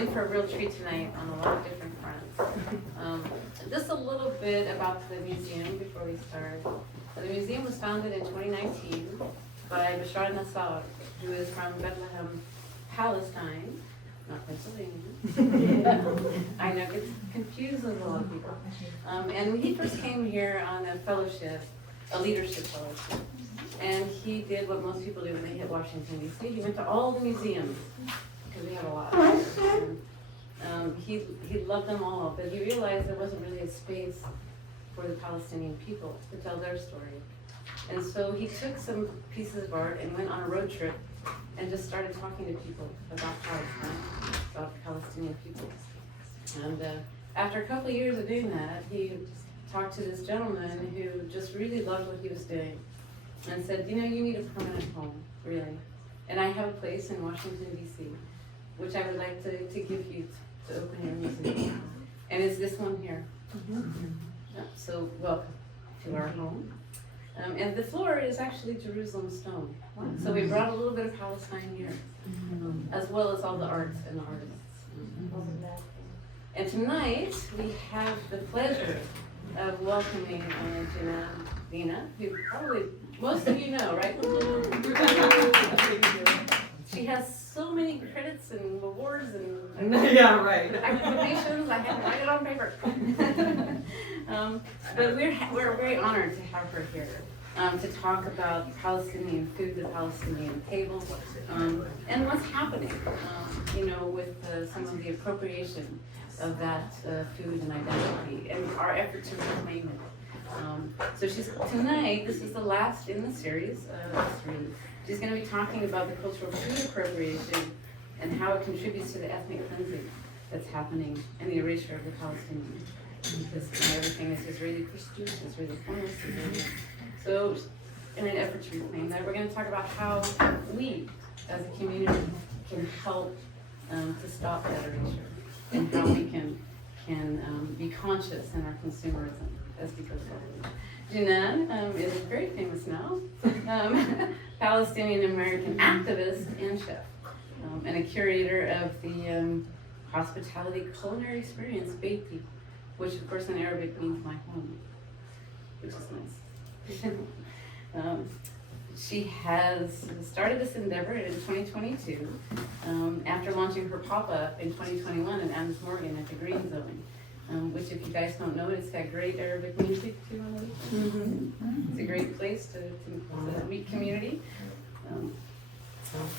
in for a real treat tonight on a lot of different fronts. Just a little bit about the museum before we start. The museum was founded in 2019 by Bashar Nassar, who is from Bethlehem, Palestine, not Pennsylvania. I know, it gets confused with a lot of people. And he first came here on a fellowship, a leadership fellowship. And he did what most people do when they hit Washington D.C. He went to all the museums, because we have a lot. He loved them all, but he realized there wasn't really a space for the Palestinian people to tell their story. And so he took some pieces of art and went on a road trip and just started talking to people about Palestine, about the Palestinian people. And after a couple of years of doing that, he talked to this gentleman who just really loved what he was doing and said, you know, you need a permanent home, really. And I have a place in Washington, D.C., which I would like to give you to open your museum. And it's this one here. So welcome to our home. And the floor is actually Jerusalem stone. So we brought a little bit of Palestine here, as well as all the arts and artists. And tonight, we have the pleasure of welcoming Jinan Deena, who probably most of you know, right? She has so many credits and awards and yeah, right. acclamations. I had to write it on paper. But we're very honored to have her here to talk about Palestinian food, the Palestinian table, and what's happening, you know, with some of the appropriation of that food and identity and our effort to reclaim it. So tonight, this is the last in the series of 3. She's going to be talking about the cultural food appropriation and how it contributes to the ethnic cleansing that's happening and the erasure of the Palestinians. Because everything is Israeli Christian, Israeli foreigners, Israeli. So in an effort to reclaim that, we're going to talk about how we, as a community, can help to stop that erasure and how we can be conscious in our consumerism as we go forward. Jinan is very famous now, Palestinian American activist and chef, and a curator of the hospitality culinary experience, Beiti, which of course in Arabic means my home, which is nice. She has started this endeavor in 2022 after launching her pop-up in 2021 in Adams Morgan at the Green Zone. Which, if you guys don't know it, it's got great Arabic music too on the weekend. It's a great place to meet community.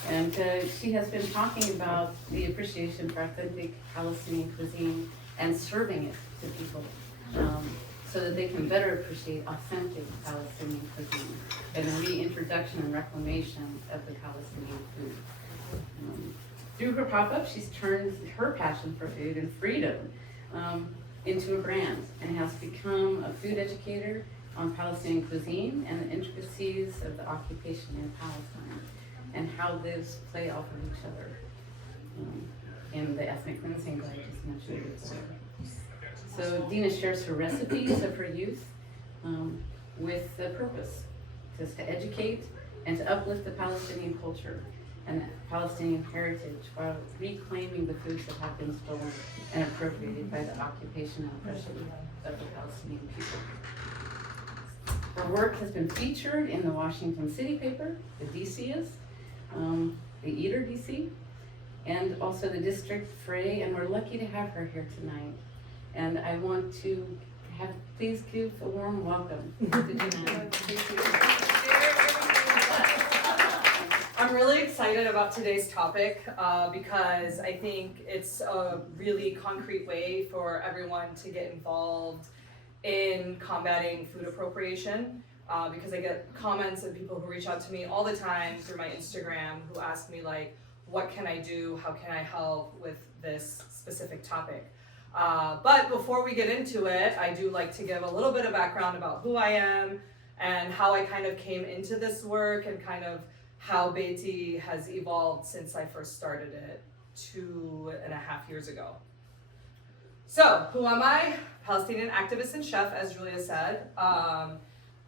And she has been talking about the appreciation for authentic Palestinian cuisine and serving it to people so that they can better appreciate authentic Palestinian cuisine and the reintroduction and reclamation of the Palestinian food. Through her pop-up, she's turned her passion for food and freedom into a brand and has become a food educator on Palestinian cuisine and the intricacies of the occupation in Palestine and how those play off of each other in the ethnic cleansing that I just mentioned before. So Deena shares her recipes of her youth with the purpose, just to educate and to uplift the Palestinian culture and Palestinian heritage while reclaiming the foods that have been stolen and appropriated by the occupation and oppression of the Palestinian people. Her work has been featured in the Washington City paper, the DCist, the Eater DC, and also the District Fray, and we're lucky to have her here tonight. And I want to please give a warm welcome to Jinan. I'm really excited about today's topic because I think it's a really concrete way for everyone to get involved in combating food appropriation because I get comments and people who reach out to me all the time through my Instagram who ask me like, what can I do? How can I help with this specific topic? But before we get into it, I do like to give a little bit of background about who I am and how I kind of came into this work and kind of how Beiti has evolved since I first started it 2.5 years ago. So, who am I? Palestinian activist and chef, as Julia said.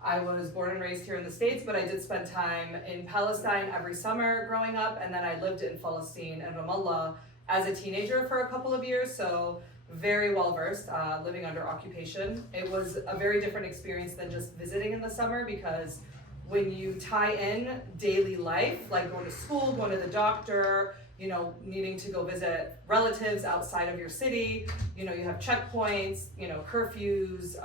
I was born and raised here in the States, but I did spend time in Palestine every summer growing up, and then I lived in Palestine and Ramallah as a teenager for a couple of years, so very well versed, living under occupation. It was a very different experience than just visiting in the summer, because when you tie in daily life, like going to school, going to the doctor, you know, needing to go visit relatives outside of your city, you know, you have checkpoints, you know, curfews,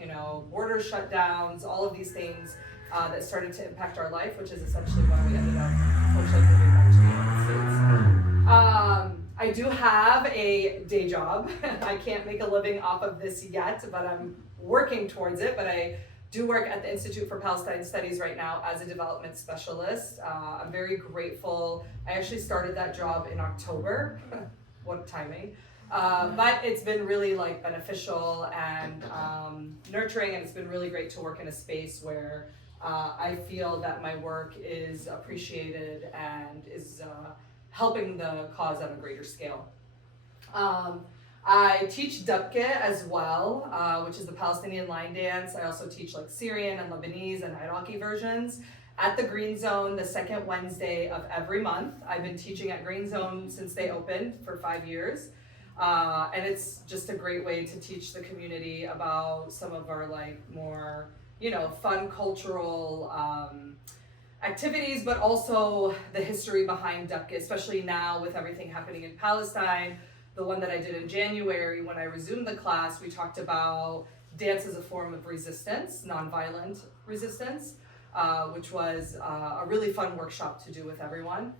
you know, border shutdowns, all of these things that started to impact our life, which is essentially why we ended up unfortunately moving back to the United States. I do have a day job. I can't make a living off of this yet, but I'm working towards it. But I do work at the Institute for Palestine Studies right now as a development specialist. I'm very grateful. I actually started that job in October. What timing. But it's been really like beneficial and nurturing, and it's been really great to work in a space where I feel that my work is appreciated and is helping the cause on a greater scale. I teach dabke as well, which is the Palestinian line dance. I also teach like Syrian and Lebanese and Iraqi versions at the Green Zone the second Wednesday of every month. I've been teaching at Green Zone since they opened for 5 years. And it's just a great way to teach the community about some of our like more, you know, fun cultural activities, but also the history behind dabke, especially now with everything happening in Palestine. The one that I did in January, when I resumed the class, we talked about dance as a form of resistance, nonviolent resistance, which was a really fun workshop to do with everyone.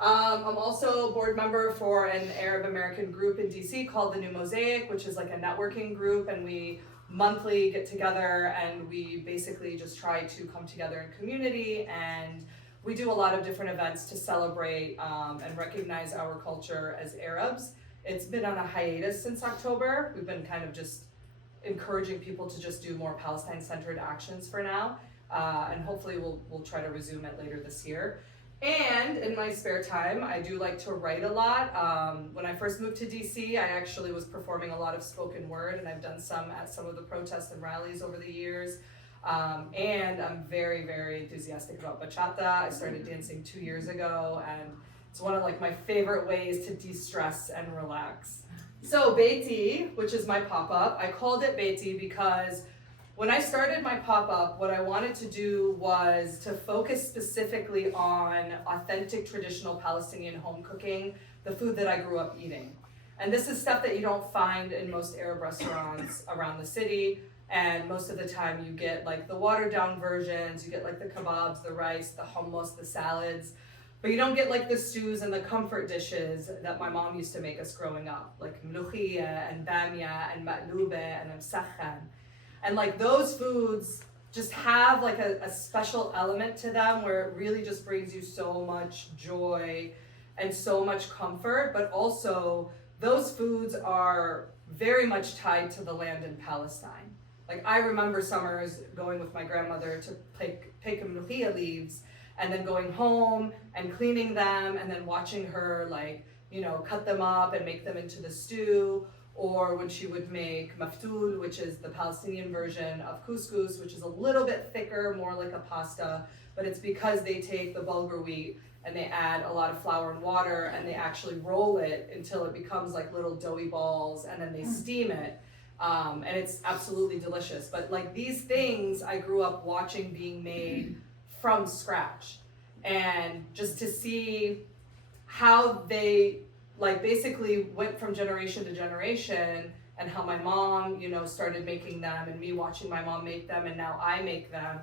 I'm also a board member for an Arab American group in DC called the New Mosaic, which is like a networking group, and we monthly get together and we basically just try to come together in community, and we do a lot of different events to celebrate and recognize our culture as Arabs. It's been on a hiatus since October. We've been kind of just encouraging people to just do more Palestine-centered actions for now, and hopefully we'll try to resume it later this year. And in my spare time, I do like to write a lot. When I first moved to DC, I actually was performing a lot of spoken word, and I've done some at some of the protests and rallies over the years. And I'm very, very enthusiastic about bachata. I started dancing 2 years ago, and it's one of like my favorite ways to de-stress and relax. So Beiti, which is my pop-up, I called it Beiti because when I started my pop-up, what I wanted to do was to focus specifically on authentic traditional Palestinian home cooking, the food that I grew up eating. And this is stuff that you don't find in most Arab restaurants around the city. And most of the time you get like the watered down versions, you get like the kebabs, the rice, the hummus, the salads, but you don't get like the stews and the comfort dishes that my mom used to make us growing up, like mlukhiyya and bamia and ma'lube and msakhan. And like those foods just have like a special element to them where it really just brings you so much joy and so much comfort, but also those foods are very much tied to the land in Palestine. Like I remember summers going with my grandmother to pick mlukhiyya leaves and then going home and cleaning them and then watching her like, you know, cut them up and make them into the stew. Or when she would make maftoul, which is the Palestinian version of couscous, which is a little bit thicker, more like a pasta, but it's because they take the bulgur wheat and they add a lot of flour and water and they actually roll it until it becomes like little doughy balls and then they steam it. And it's absolutely delicious. But like these things I grew up watching being made from scratch, and just to see how they like basically went from generation to generation, and how my mom, you know, started making them, and me watching my mom make them, and now I make them,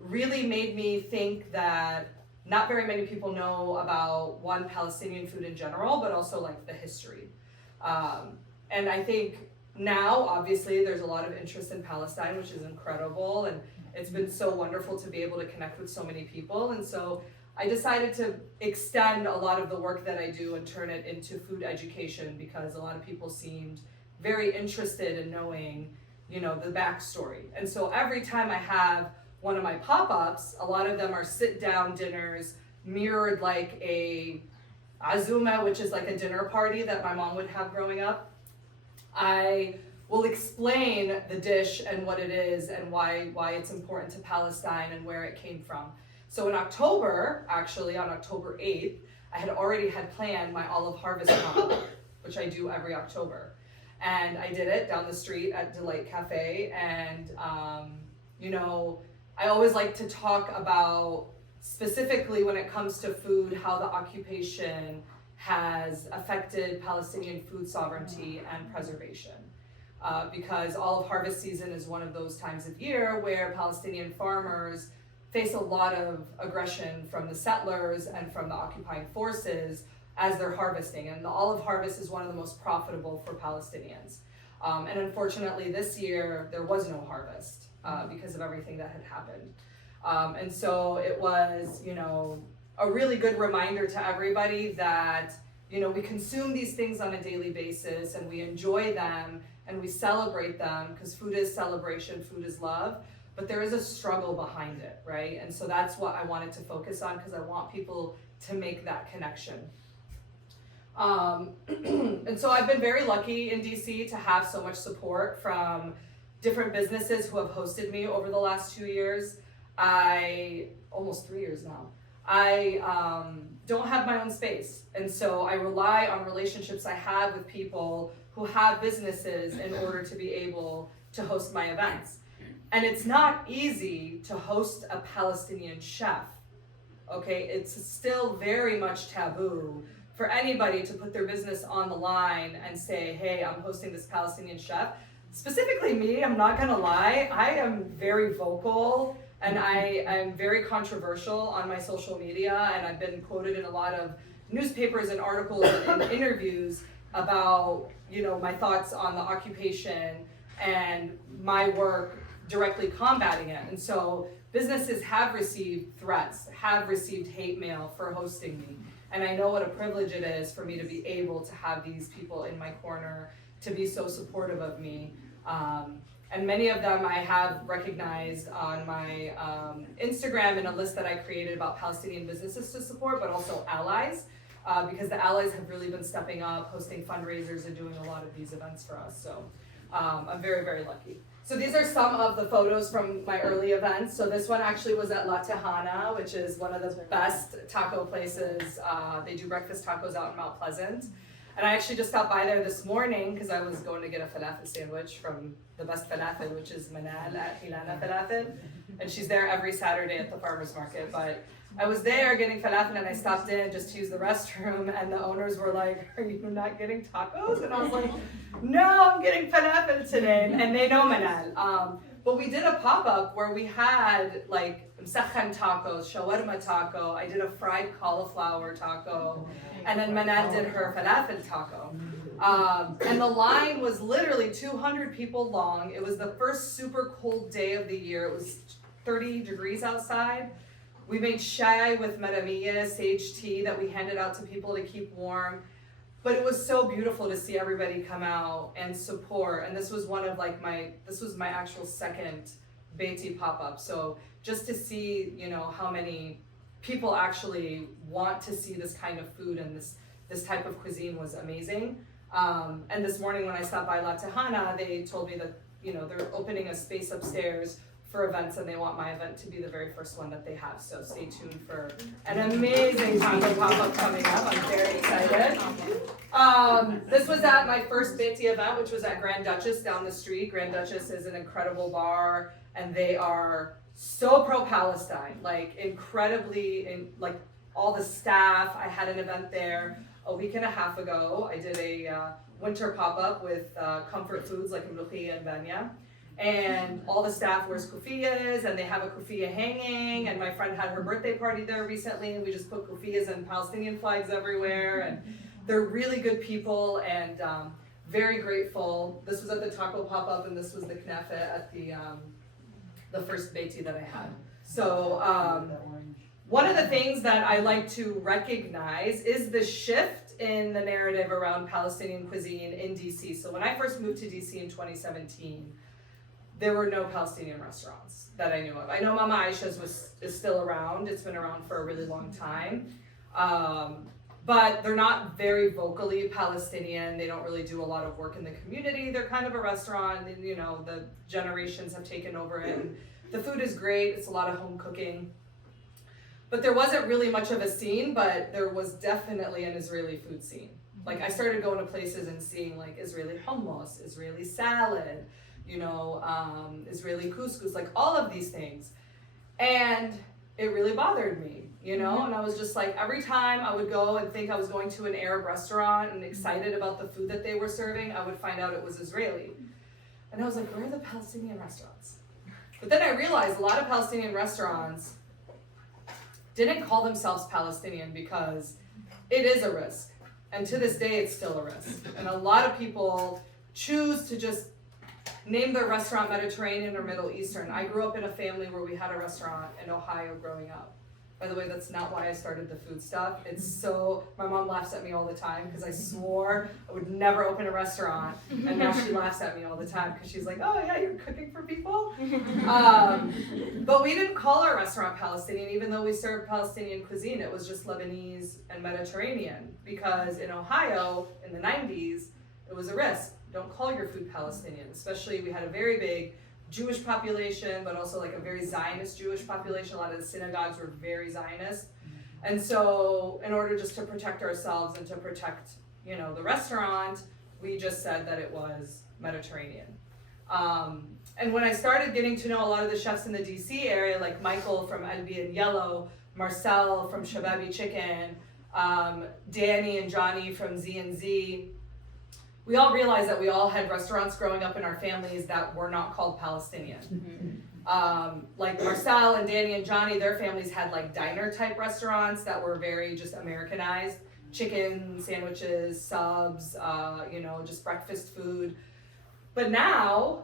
really made me think that not very many people know about one, Palestinian food in general, but also like the history. And I think now, obviously, there's a lot of interest in Palestine, which is incredible, and it's been so wonderful to be able to connect with so many people. And so I decided to extend a lot of the work that I do and turn it into food education, because a lot of people seemed very interested in knowing, you know, the backstory. And so every time I have one of my pop-ups, a lot of them are sit-down dinners mirrored like a azuma, which is like a dinner party that my mom would have growing up. I will explain the dish and what it is and why it's important to Palestine and where it came from. So in October, actually on October 8th, I had already had planned my olive harvest pop-up, which I do every October. And I did it down the street at Delight Cafe. And, you know, I always like to talk about, specifically when it comes to food, how the occupation has affected Palestinian food sovereignty and preservation. Because olive harvest season is one of those times of year where Palestinian farmers face a lot of aggression from the settlers and from the occupying forces as they're harvesting. And the olive harvest is one of the most profitable for Palestinians. And unfortunately this year there was no harvest because of everything that had happened. And so it was, you know, a really good reminder to everybody that, you know, we consume these things on a daily basis and we enjoy them and we celebrate them because food is celebration, food is love. But there is a struggle behind it, right? And so that's what I wanted to focus on because I want people to make that connection. And so I've been very lucky in DC to have so much support from different businesses who have hosted me over the last 2 years. Almost 3 years now. I don't have my own space. And so I rely on relationships I have with people who have businesses in order to be able to host my events. And it's not easy to host a Palestinian chef, okay? It's still very much taboo for anybody to put their business on the line and say, hey, I'm hosting this Palestinian chef. Specifically me, I'm not gonna lie, I am very vocal and I am very controversial on my social media, and I've been quoted in a lot of newspapers and articles and interviews about, you know, my thoughts on the occupation and my work directly combating it. And so businesses have received threats, have received hate mail for hosting me. And I know what a privilege it is for me to be able to have these people in my corner, to be so supportive of me. And many of them I have recognized on my Instagram in a list that I created about Palestinian businesses to support, but also allies, because the allies have really been stepping up, hosting fundraisers and doing a lot of these events for us. So I'm very, very lucky. So these are some of the photos from my early events. So this one actually was at La Tejana, which is one of the best taco places. They do breakfast tacos out in Mount Pleasant. And I actually just stopped by there this morning because I was going to get a falafel sandwich from the best falafel, which is Manal at Hilana Falafel. And she's there every Saturday at the farmer's market. But I was there getting falafel and I stopped in just to use the restroom, and the owners were like, are you not getting tacos? And I was like, no, I'm getting falafel today. And they know Manal. But we did a pop-up where we had like msakhan tacos, shawarma taco, I did a fried cauliflower taco, and then Manal did her falafel taco. And the line was literally 200 people long. It was the first super cold day of the year. It was 30 degrees outside. We made shai with maramiya, sage tea that we handed out to people to keep warm. But it was so beautiful to see everybody come out and support. And this was one of like this was my actual second Beiti pop-up. So just to see, you know, how many people actually want to see this kind of food and this type of cuisine was amazing. And this morning when I stopped by La Tejana, they told me that, you know, they're opening a space upstairs for events, and they want my event to be the very first one that they have. So stay tuned for an amazing taco pop-up coming up. I'm very excited. This was at my first Beiti event, which was at Grand Duchess down the street. Grand Duchess is an incredible bar, and they are so pro-Palestine, like incredibly, like all the staff. I had an event there a week and a half ago. I did a winter pop-up with comfort foods like mlukhiyya and banya. And all the staff wears kufiyas, and they have a kufiya hanging, and my friend had her birthday party there recently, and we just put kufiyas and Palestinian flags everywhere, and they're really good people, and very grateful. This was at the taco pop-up, and this was the knafe at the first Beiti that I had. So one of the things that I like to recognize is the shift in the narrative around Palestinian cuisine in DC. So when I first moved to DC in 2017, there were no Palestinian restaurants that I knew of. I know Mama Aisha's is still around. It's been around for a really long time. But they're not very vocally Palestinian. They don't really do a lot of work in the community. They're kind of a restaurant, and, you know, the generations have taken over it. And the food is great. It's a lot of home cooking. But there wasn't really much of a scene, but there was definitely an Israeli food scene. Like I started going to places and seeing like Israeli hummus, Israeli salad, Israeli couscous, like all of these things. And it really bothered me, and I was just like, every time I would go and think I was going to an Arab restaurant and excited about the food that they were serving, I would find out it was Israeli. And I was like, where are the Palestinian restaurants? But then I realized a lot of Palestinian restaurants didn't call themselves Palestinian because it is a risk. And to this day, it's still a risk. And a lot of people choose to just name their restaurant Mediterranean or Middle Eastern. I grew up in a family where we had a restaurant in Ohio growing up. By the way, that's not why I started the food stuff. My mom laughs at me all the time because I swore I would never open a restaurant. And now she laughs at me all the time because she's like, oh yeah, you're cooking for people? But we didn't call our restaurant Palestinian, even though we served Palestinian cuisine. It was just Lebanese and Mediterranean, because in Ohio in the 90s, it was a risk. Don't call your food Palestinian, especially we had a very big Jewish population, but also like a very Zionist Jewish population. A lot of the synagogues were very Zionist. And so in order just to protect ourselves and to protect, the restaurant, we just said that it was Mediterranean. And when I started getting to know a lot of the chefs in the DC area, like Michael from Elbi and Yellow, Marcel from Shababi Chicken, Danny and Johnny from Z&Z, we all realized that we all had restaurants growing up in our families that were not called Palestinian. Like Marcel and Danny and Johnny, their families had like diner type restaurants that were very just Americanized. Chicken, sandwiches, subs, just breakfast food. But now,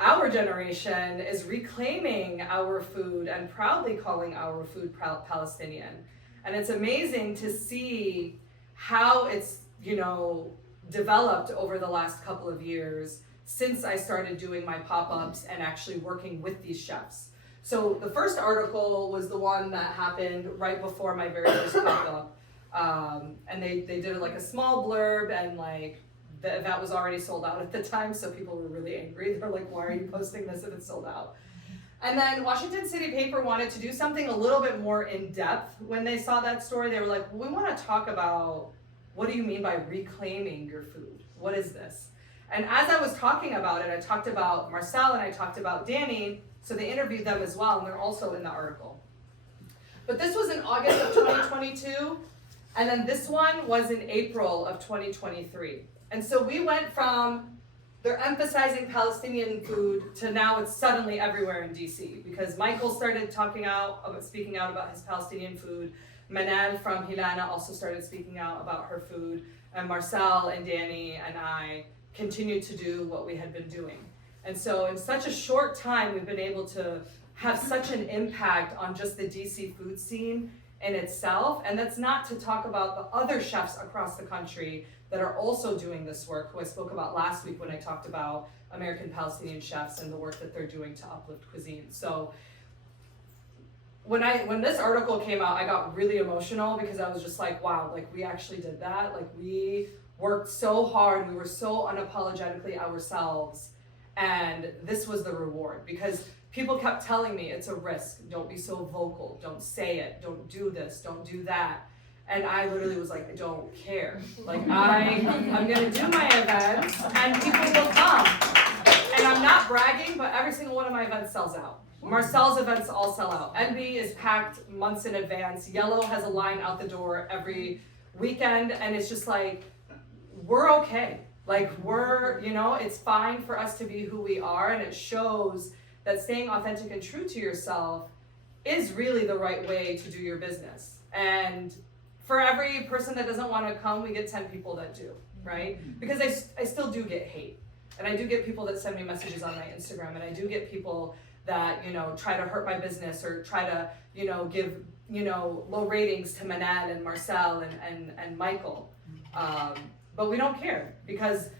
our generation is reclaiming our food and proudly calling our food Palestinian. And it's amazing to see how it's, developed over the last couple of years since I started doing my pop-ups and actually working with these chefs. So the first article was the one that happened right before my very first pop-up. And they did like a small blurb, and like the event was already sold out at the time, so people were really angry. They're like, why are you posting this if it's sold out? And then Washington City Paper wanted to do something a little bit more in depth. When they saw that story, they were like, well, we want to talk about, what do you mean by reclaiming your food? What is this? And as I was talking about it, I talked about Marcel and I talked about Danny, so they interviewed them as well, and they're also in the article. But this was in August of 2022, and then this one was in April of 2023. And so we went from, they're emphasizing Palestinian food to now it's suddenly everywhere in DC, because Michael started speaking out about his Palestinian food. Manal from Hilana also started speaking out about her food, and Marcel and Danny and I continued to do what we had been doing. And so in such a short time, we've been able to have such an impact on just the DC food scene in itself. And that's not to talk about the other chefs across the country that are also doing this work, who I spoke about last week when I talked about American Palestinian chefs and the work that they're doing to uplift cuisine. So when this article came out, I got really emotional because I was just like, wow, like we actually did that. Like we worked so hard, we were so unapologetically ourselves, and this was the reward, because people kept telling me it's a risk, don't be so vocal, don't say it, don't do this, don't do that. And I literally was like, I don't care. Like I'm gonna do my events and people will come. And I'm not bragging, but every single one of my events sells out. Marcel's events all sell out. Envy is packed months in advance. Yellow has a line out the door every weekend, and it's just like, we're okay. Like it's fine for us to be who we are, and it shows that staying authentic and true to yourself is really the right way to do your business. And for every person that doesn't want to come, we get 10 people that do, right? Because I still do get hate. And I do get people that send me messages on my Instagram, and I do get people that, try to hurt my business or try to, give, low ratings to Manal and Marcel and Michael. But we don't care, because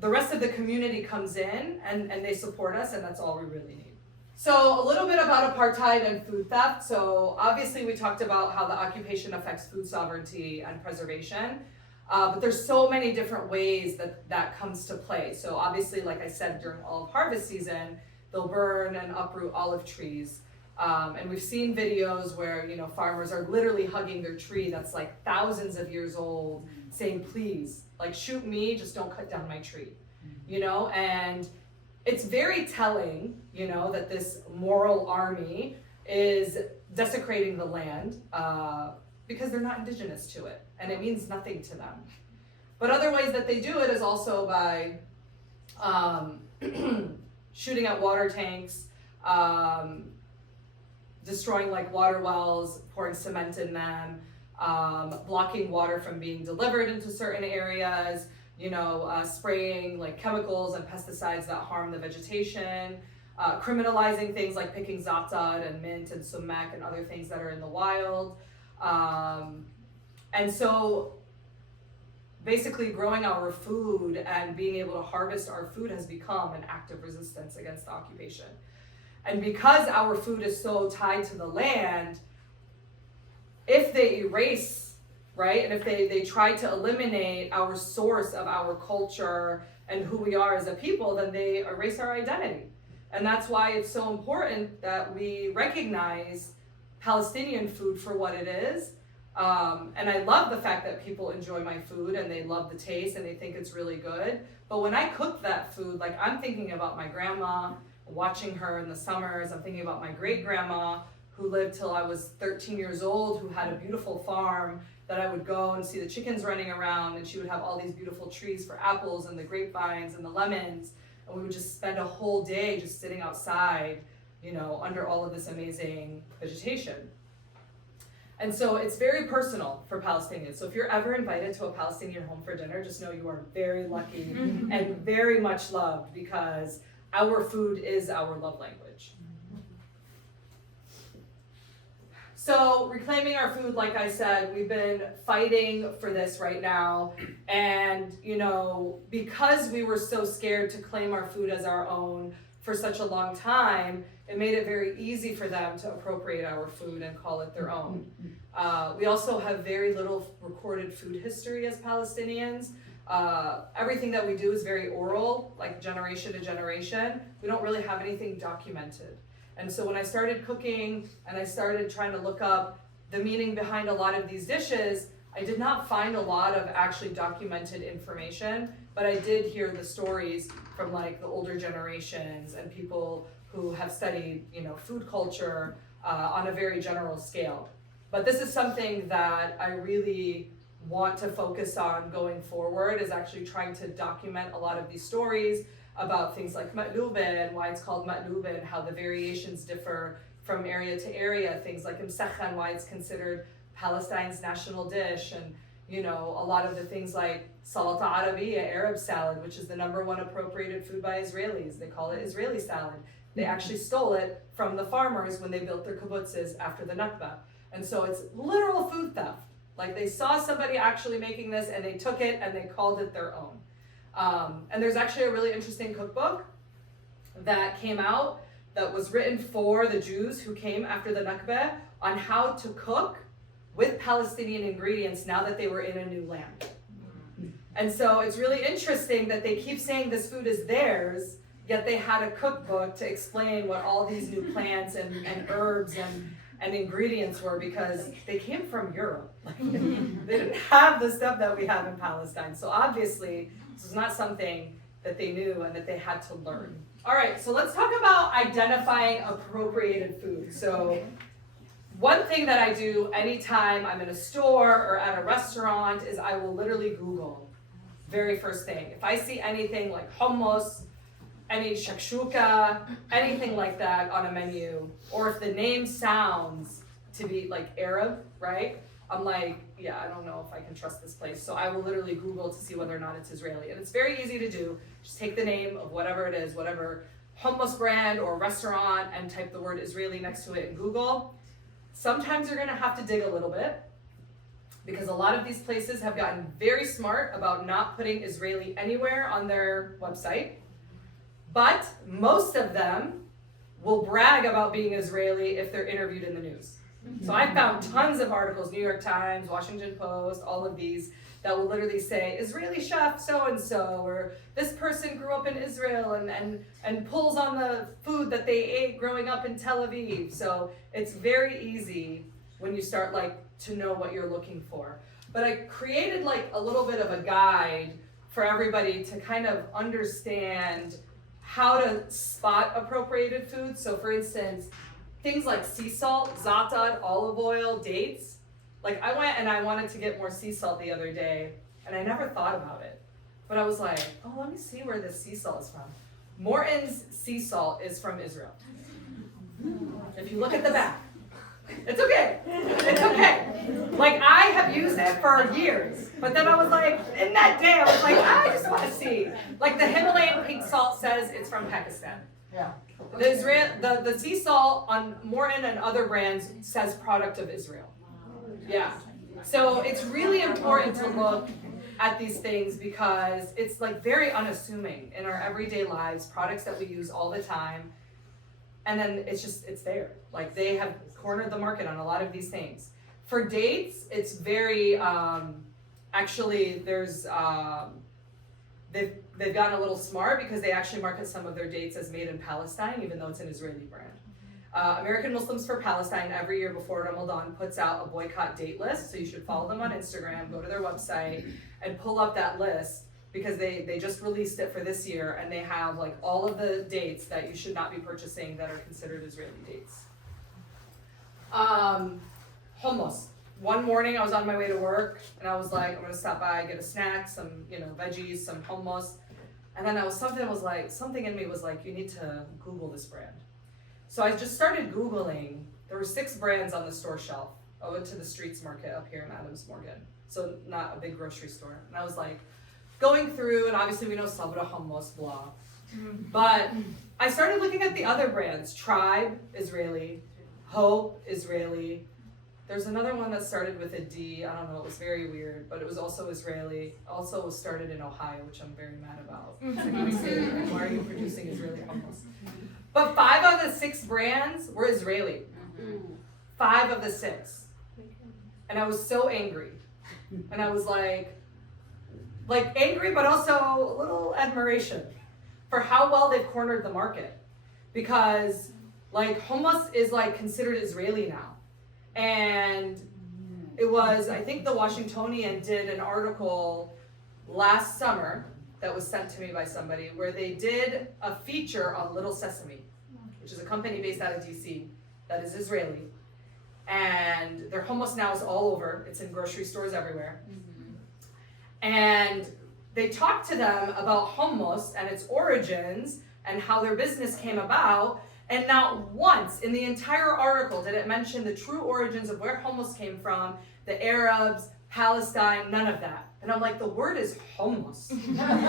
the rest of the community comes in and they support us, and that's all we really need. So a little bit about apartheid and food theft. So obviously we talked about how the occupation affects food sovereignty and preservation. But there's so many different ways that comes to play. So obviously, like I said, during olive harvest season, they'll burn and uproot olive trees. And we've seen videos where, you know, farmers are literally hugging their tree that's like thousands of years old, saying, please, like, shoot me, just don't cut down my tree, you know? And it's very telling, you know, that this moral army is desecrating the land because they're not indigenous to it, and it means nothing to them. But other ways that they do it is also by shooting at water tanks, destroying like water wells, pouring cement in them, blocking water from being delivered into certain areas, you know, spraying like chemicals and pesticides that harm the vegetation, criminalizing things like picking za'atar and mint and sumac and other things that are in the wild. And so basically growing our food and being able to harvest our food has become an act of resistance against the occupation. And because our food is so tied to the land, if they erase, right, and if they try to eliminate our source of our culture and who we are as a people, then they erase our identity. And that's why it's so important that we recognize Palestinian food for what it is. And I love the fact that people enjoy my food and they love the taste and they think it's really good. But when I cook that food, like, I'm thinking about my grandma, watching her in the summers. I'm thinking about my great grandma who lived till I was 13 years old, who had a beautiful farm that I would go and see the chickens running around, and she would have all these beautiful trees for apples and the grapevines and the lemons. And we would just spend a whole day just sitting outside, you know, under all of this amazing vegetation. And so it's very personal for Palestinians. So if you're ever invited to a Palestinian home for dinner, just know you are very lucky and very much loved, because our food is our love language. So reclaiming our food, like I said, we've been fighting for this right now. And, you know, because we were so scared to claim our food as our own for such a long time, it made it very easy for them to appropriate our food and call it their own. We also have very little recorded food history as Palestinians. Everything that we do is very oral, like generation to generation. We don't really have anything documented. And so when I started cooking and I started trying to look up the meaning behind a lot of these dishes, I did not find a lot of actually documented information, but I did hear the stories from like the older generations and people who have studied, you know, food culture on a very general scale. But this is something that I really want to focus on going forward, is actually trying to document a lot of these stories about things like maqluba and why it's called maqluba and how the variations differ from area to area, things like msakhan, why it's considered Palestine's national dish, and, you know, a lot of the things like salata arabiya, Arab salad, which is the #1 appropriated food by Israelis. They call it Israeli salad. They actually stole it from the farmers when they built their kibbutzes after the Nakba. And so it's literal food theft. Like, they saw somebody actually making this and they took it and they called it their own. And there's actually a really interesting cookbook that came out that was written for the Jews who came after the Nakba on how to cook with Palestinian ingredients now that they were in a new land. And so it's really interesting that they keep saying this food is theirs, yet they had a cookbook to explain what all these new plants and herbs and ingredients were, because they came from Europe. They didn't have the stuff that we have in Palestine. So obviously, this was not something that they knew and that they had to learn. All right, so let's talk about identifying appropriated food. So one thing that I do anytime I'm in a store or at a restaurant is I will literally Google, very first thing. If I see anything like hummus, any shakshuka, anything like that on a menu, or if the name sounds to be like Arab, right? I'm like, yeah, I don't know if I can trust this place. So I will literally Google to see whether or not it's Israeli. And it's very easy to do. Just take the name of whatever it is, whatever hummus brand or restaurant, and type the word Israeli next to it in Google. Sometimes you're gonna have to dig a little bit, because a lot of these places have gotten very smart about not putting Israeli anywhere on their website. But most of them will brag about being Israeli if they're interviewed in the news. So I found tons of articles, New York Times, Washington Post, all of these, that will literally say, Israeli chef so-and-so, or this person grew up in Israel and pulls on the food that they ate growing up in Tel Aviv. So it's very easy when you start to know what you're looking for. But I created a little bit of a guide for everybody to kind of understand how to spot appropriated foods. So for instance, things like sea salt, za'atar, olive oil, dates. I went and I wanted to get more sea salt the other day, and I never thought about it. But I was like, oh, let me see where this sea salt is from. Morton's sea salt is from Israel. If you look at the back, it's okay. It's okay. I have used it for years, but then I was in that day, I was I just want to see. The Himalayan pink salt says it's from Pakistan. Yeah. The sea salt on Morton and other brands says product of Israel. Yeah. So it's really important to look at these things because it's very unassuming in our everyday lives, products that we use all the time. And then it's there. They have cornered the market on a lot of these things. For dates, it's very, actually there's, they've gotten a little smart because they actually market some of their dates as made in Palestine, even though it's an Israeli brand. American Muslims for Palestine every year before Ramadan puts out a boycott date list, so you should follow them on Instagram, go to their website, and pull up that list because they just released it for this year, and they have all of the dates that you should not be purchasing that are considered Israeli dates. Hummus. One morning I was on my way to work, and I was I'm gonna stop by, get a snack, some veggies, some hummus, and then something in me was you need to Google this brand. So I just started Googling. There were 6 brands on the store shelf. I went to the Streets Market up here in Adams Morgan, so not a big grocery store. And I was going through, and obviously we know Sabra hummus, blah. But I started looking at the other brands. Tribe, Israeli. Hope, Israeli. There's another one that started with a D. I don't know, it was very weird, but it was also Israeli. Also was started in Ohio, which I'm very mad about. Why are you producing Israeli hummus? But 5 of the 6 brands were Israeli. 5 of the 6. And I was so angry. And I was angry, but also a little admiration for how well they've cornered the market. Because hummus is considered Israeli now. And it was, I think the Washingtonian did an article last summer that was sent to me by somebody where they did a feature on Little Sesame, which is a company based out of D.C. that is Israeli. And their hummus now is all over. It's in grocery stores everywhere. And they talked to them about hummus and its origins and how their business came about. And not once in the entire article did it mention the true origins of where hummus came from, the Arabs, Palestine, none of that. And I'm the word is hummus,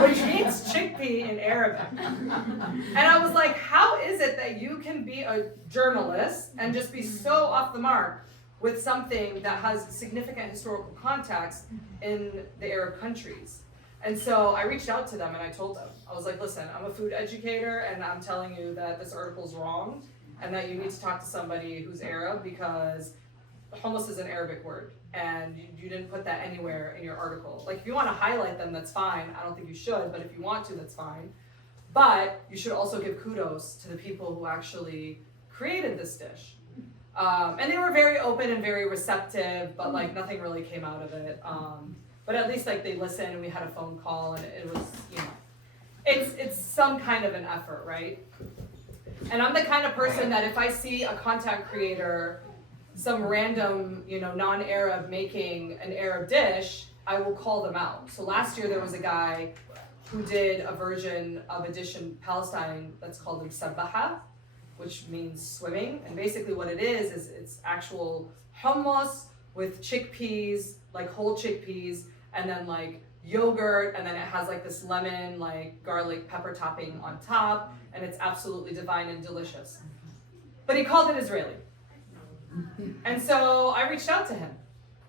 which means chickpea in Arabic. And I was how is it that you can be a journalist and just be so off the mark with something that has significant historical context in the Arab countries? And so I reached out to them and I told them, I was listen, I'm a food educator and I'm telling you that this article's wrong and that you need to talk to somebody who's Arab because hummus is an Arabic word. And you didn't put that anywhere in your article. If you want to highlight them, that's fine. I don't think you should, but if you want to, that's fine. But you should also give kudos to the people who actually created this dish. And they were very open and very receptive, but nothing really came out of it. But at least they listened and we had a phone call and it was, it's some kind of an effort, right? And I'm the kind of person that if I see a content creator, some random, non-Arab making an Arab dish, I will call them out. So last year there was a guy who did a version of a dish in Palestine that's called Sabbaha, which means swimming. And basically what it is it's actual hummus with chickpeas, whole chickpeas, and then yogurt, and then it has this lemon, garlic pepper topping on top, and it's absolutely divine and delicious. But he called it Israeli. And so I reached out to him.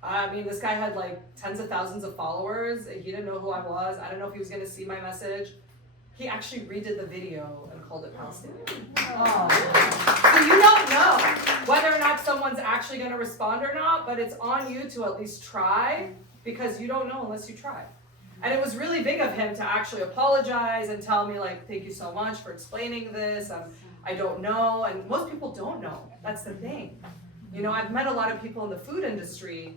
I mean, this guy had tens of thousands of followers. He didn't know who I was. I don't know if he was gonna see my message. He actually redid the video and called it Palestinian. Oh. So you don't know whether or not someone's actually gonna respond or not, but it's on you to at least try because you don't know unless you try. And it was really big of him to actually apologize and tell me like, thank you so much for explaining this. I don't know, and most people don't know. That's the thing. You know, I've met a lot of people in the food industry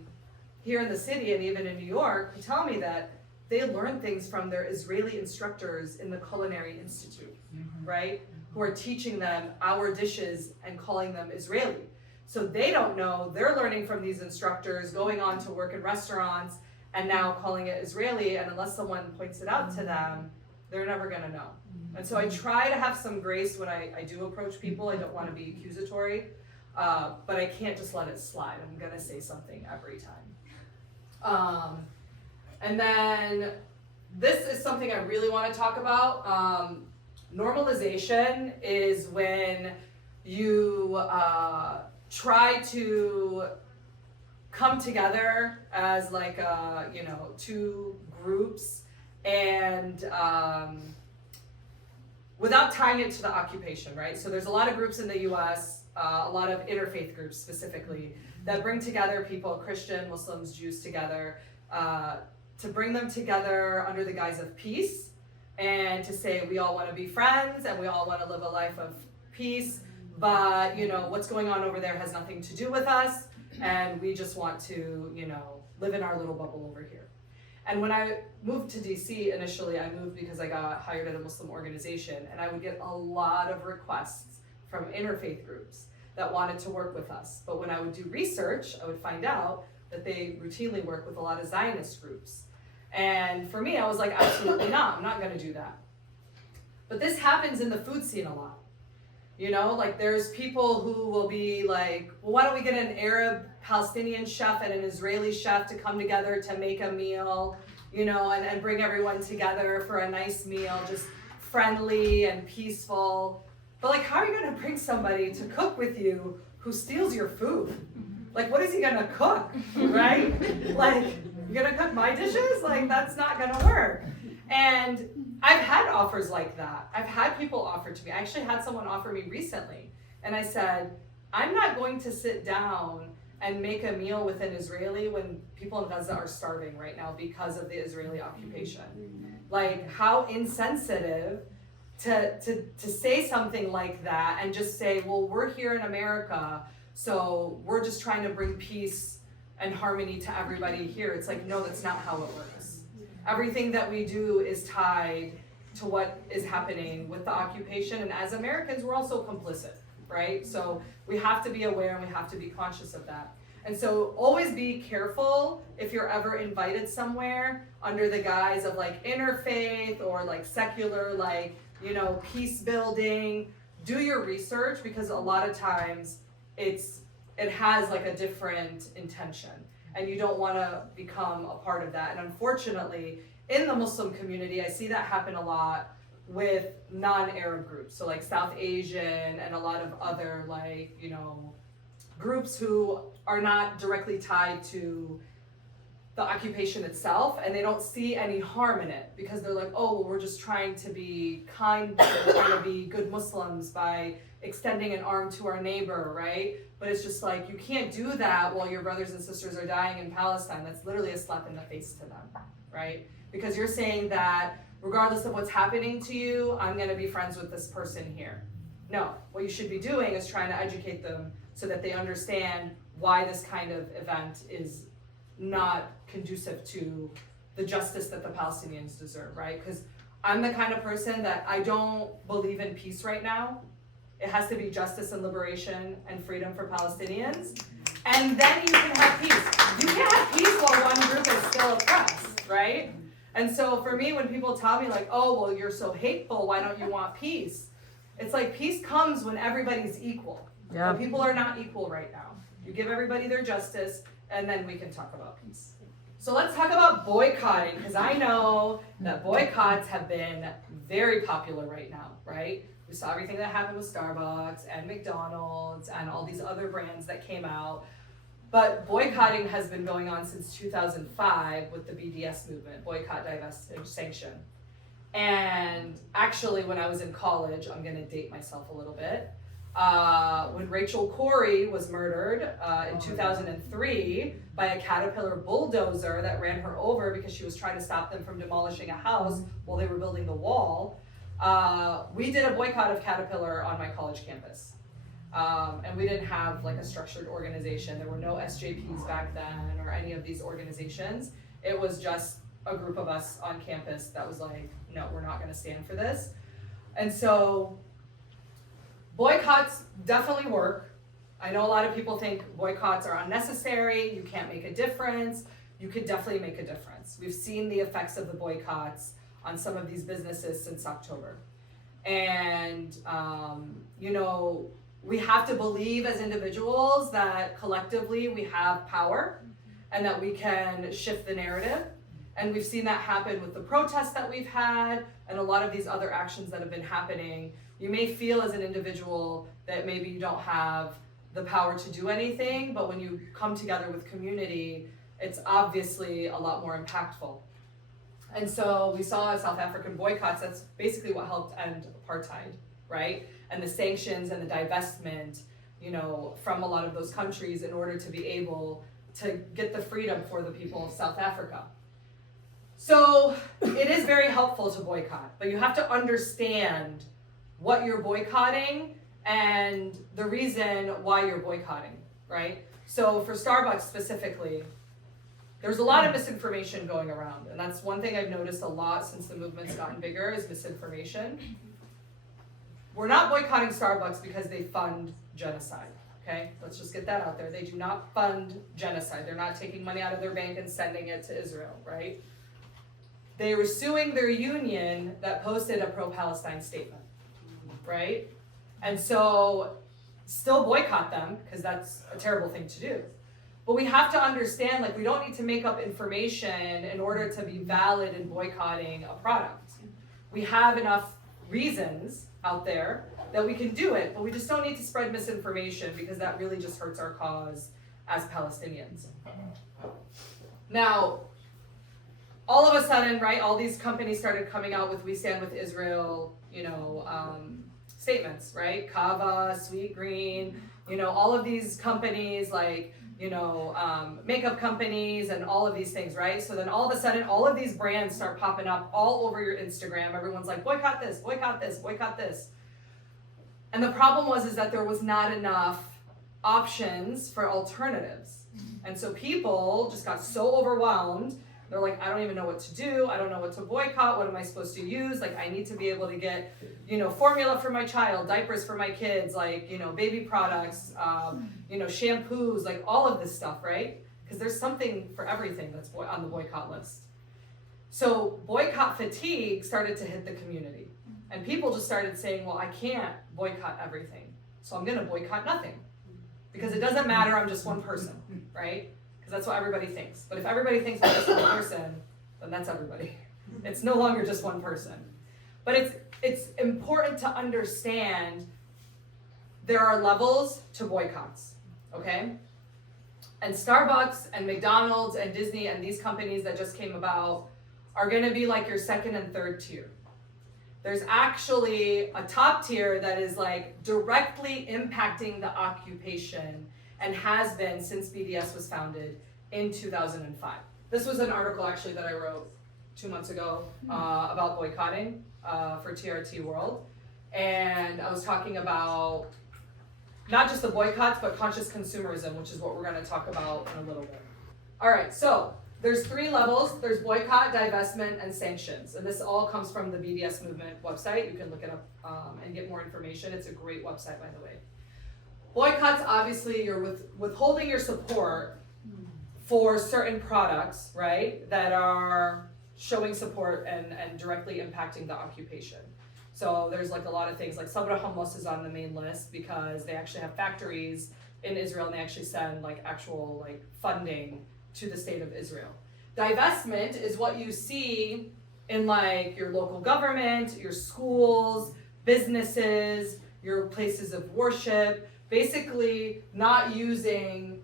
here in the city and even in New York who tell me that they learn things from their Israeli instructors in the Culinary Institute, right? Who are teaching them our dishes and calling them Israeli. So they don't know, they're learning from these instructors, going on to work in restaurants, and now calling it Israeli, and unless someone points it out to them, they're never gonna know. And so I try to have some grace when I do approach people. I don't wanna be accusatory, but I can't just let it slide. I'm gonna say something every time. And then this is something I really wanna talk about. Normalization is when you try to come together as like two groups and without tying it to the occupation, right? So there's a lot of groups in the US, a lot of interfaith groups specifically, that bring together people, Christian, Muslims, Jews together, to bring them together under the guise of peace and to say we all want to be friends and we all want to live a life of peace, but you know what's going on over there has nothing to do with us, and we just want to, you know, live in our little bubble over here. And when I moved to DC initially, I moved because I got hired at a Muslim organization, and I would get a lot of requests from interfaith groups that wanted to work with us. But when I would do research, I would find out that they routinely work with a lot of Zionist groups. And for me, I was like, absolutely not, I'm not gonna do that. But this happens in the food scene a lot. You know, like there's people who will be like, well, why don't we get an Arab Palestinian chef and an Israeli chef to come together to make a meal, you know, and bring everyone together for a nice meal, just friendly and peaceful. But like, how are you gonna bring somebody to cook with you who steals your food? Like, what is he gonna cook, right? Like, you're gonna cook my dishes? Like, that's not gonna work. And I've had offers like that. I've had people offer to me. I actually had someone offer me recently. And I said, I'm not going to sit down and make a meal with an Israeli when people in Gaza are starving right now because of the Israeli occupation. Like, how insensitive to say something like that and just say, well, we're here in America, so we're just trying to bring peace and harmony to everybody here. It's like, no, that's not how it works. Everything that we do is tied to what is happening with the occupation, and as Americans, we're also complicit, right? So we have to be aware and we have to be conscious of that. And so always be careful if you're ever invited somewhere under the guise of like interfaith or like secular, like, you know, peace building. Do your research, because a lot of times it has like a different intention, and you don't want to become a part of that. And unfortunately, in the Muslim community, I see that happen a lot with non-Arab groups. So like South Asian and a lot of other like, you know, groups who are not directly tied to the occupation itself, and they don't see any harm in it because they're like, oh, well, we're just trying to be kind, we're trying to be good Muslims by extending an arm to our neighbor, right? But it's just like, you can't do that while your brothers and sisters are dying in Palestine. That's literally a slap in the face to them, right? Because you're saying that regardless of what's happening to you, I'm gonna be friends with this person here. No, what you should be doing is trying to educate them so that they understand why this kind of event is not conducive to the justice that the Palestinians deserve, right? Because I'm the kind of person that I don't believe in peace right now. It has to be justice and liberation and freedom for Palestinians. And then you can have peace. You can't have peace while one group is still oppressed, right? And so for me, when people tell me like, oh, well, you're so hateful, why don't you want peace? It's like, peace comes when everybody's equal. Yeah. But people are not equal right now. You give everybody their justice, and then we can talk about peace. So let's talk about boycotting, because I know that boycotts have been very popular right now, right? We saw everything that happened with Starbucks and McDonald's and all these other brands that came out. But boycotting has been going on since 2005 with the BDS movement, boycott, divest, and sanction. And actually, when I was in college, I'm gonna date myself a little bit, when Rachel Corrie was murdered in 2003 by a Caterpillar bulldozer that ran her over because she was trying to stop them from demolishing a house while they were building the wall. We did a boycott of Caterpillar on my college campus. And we didn't have like a structured organization. There were no SJPs back then or any of these organizations. It was just a group of us on campus that was like, no, we're not gonna stand for this. And so boycotts definitely work. I know a lot of people think boycotts are unnecessary, you can't make a difference. You could definitely make a difference. We've seen the effects of the boycotts on some of these businesses since October. And, you know, we have to believe as individuals that collectively we have power and that we can shift the narrative. And we've seen that happen with the protests that we've had and a lot of these other actions that have been happening. You may feel as an individual that maybe you don't have the power to do anything, but when you come together with community, it's obviously a lot more impactful. And so we saw South African boycotts, that's basically what helped end apartheid, right? And the sanctions and the divestment, you know, from a lot of those countries in order to be able to get the freedom for the people of South Africa. So it is very helpful to boycott, but you have to understand what you're boycotting and the reason why you're boycotting, right? So for Starbucks specifically, there's a lot of misinformation going around, and that's one thing I've noticed a lot since the movement's gotten bigger is misinformation. We're not boycotting Starbucks because they fund genocide, okay? Let's just get that out there. They do not fund genocide. They're not taking money out of their bank and sending it to Israel, right? They were suing their union that posted a pro-Palestine statement, right? And so still boycott them because that's a terrible thing to do. But we have to understand, like, we don't need to make up information in order to be valid in boycotting a product. We have enough reasons out there that we can do it, but we just don't need to spread misinformation because that really just hurts our cause as Palestinians. Now, all of a sudden, right, all these companies started coming out with "We Stand with Israel," you know, statements, right? Kava, Sweet Green, you know, all of these companies like, you know, makeup companies and all of these things, right? So then all of a sudden, all of these brands start popping up all over your Instagram. Everyone's like, boycott this, boycott this, boycott this. And the problem is that there was not enough options for alternatives. And so people just got so overwhelmed. They're like, I don't even know what to do. I don't know what to boycott. What am I supposed to use? Like, I need to be able to get, you know, formula for my child, diapers for my kids, like, you know, baby products, you know, shampoos, like all of this stuff, right? Because there's something for everything that's on the boycott list. So boycott fatigue started to hit the community. And people just started saying, well, I can't boycott everything. So I'm going to boycott nothing. Because it doesn't matter, I'm just one person, right? Because that's what everybody thinks. But if everybody thinks we're just one person, then that's everybody. It's no longer just one person. But it's important to understand there are levels to boycotts, okay? And Starbucks and McDonald's and Disney and these companies that just came about are gonna be like your second and third tier. There's actually a top tier that is like directly impacting the occupation and has been since BDS was founded in 2005. This was an article actually that I wrote 2 months ago about boycotting for TRT World. And I was talking about not just the boycotts, but conscious consumerism, which is what we're gonna talk about in a little bit. All right, so there's 3 levels. There's boycott, divestment, and sanctions. And this all comes from the BDS movement website. You can look it up and get more information. It's a great website, by the way. Boycotts, obviously, you're withholding your support for certain products, right, that are showing support and directly impacting the occupation. So there's like a lot of things, like Sabra Hummus is on the main list because they actually have factories in Israel and they actually send like actual like funding to the state of Israel. Divestment is what you see in like your local government, your schools, businesses, your places of worship, basically not using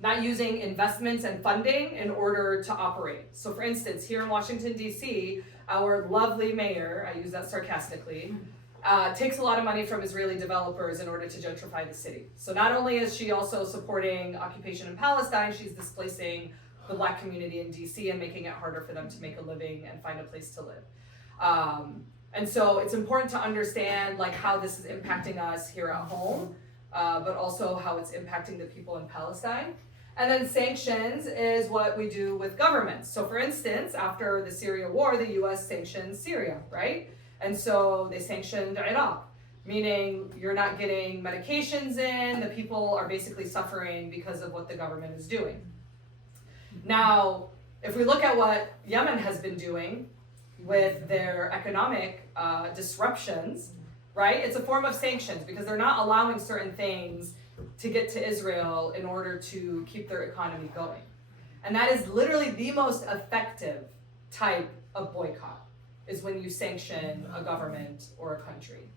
investments and funding in order to operate. So for instance, here in Washington D.C., our lovely mayor, I use that sarcastically, takes a lot of money from Israeli developers in order to gentrify the city. So not only is she also supporting occupation in Palestine, she's displacing the Black community in D.C. and making it harder for them to make a living and find a place to live. And so it's important to understand like how this is impacting us here at home, but also how it's impacting the people in Palestine. And then sanctions is what we do with governments. So for instance, after the Syria war, the US sanctioned Syria, right? And so they sanctioned Iraq, meaning you're not getting medications in, the people are basically suffering because of what the government is doing. Now, if we look at what Yemen has been doing with their economic disruptions, right? It's a form of sanctions because they're not allowing certain things to get to Israel in order to keep their economy going. And that is literally the most effective type of boycott, is when you sanction a government or a country.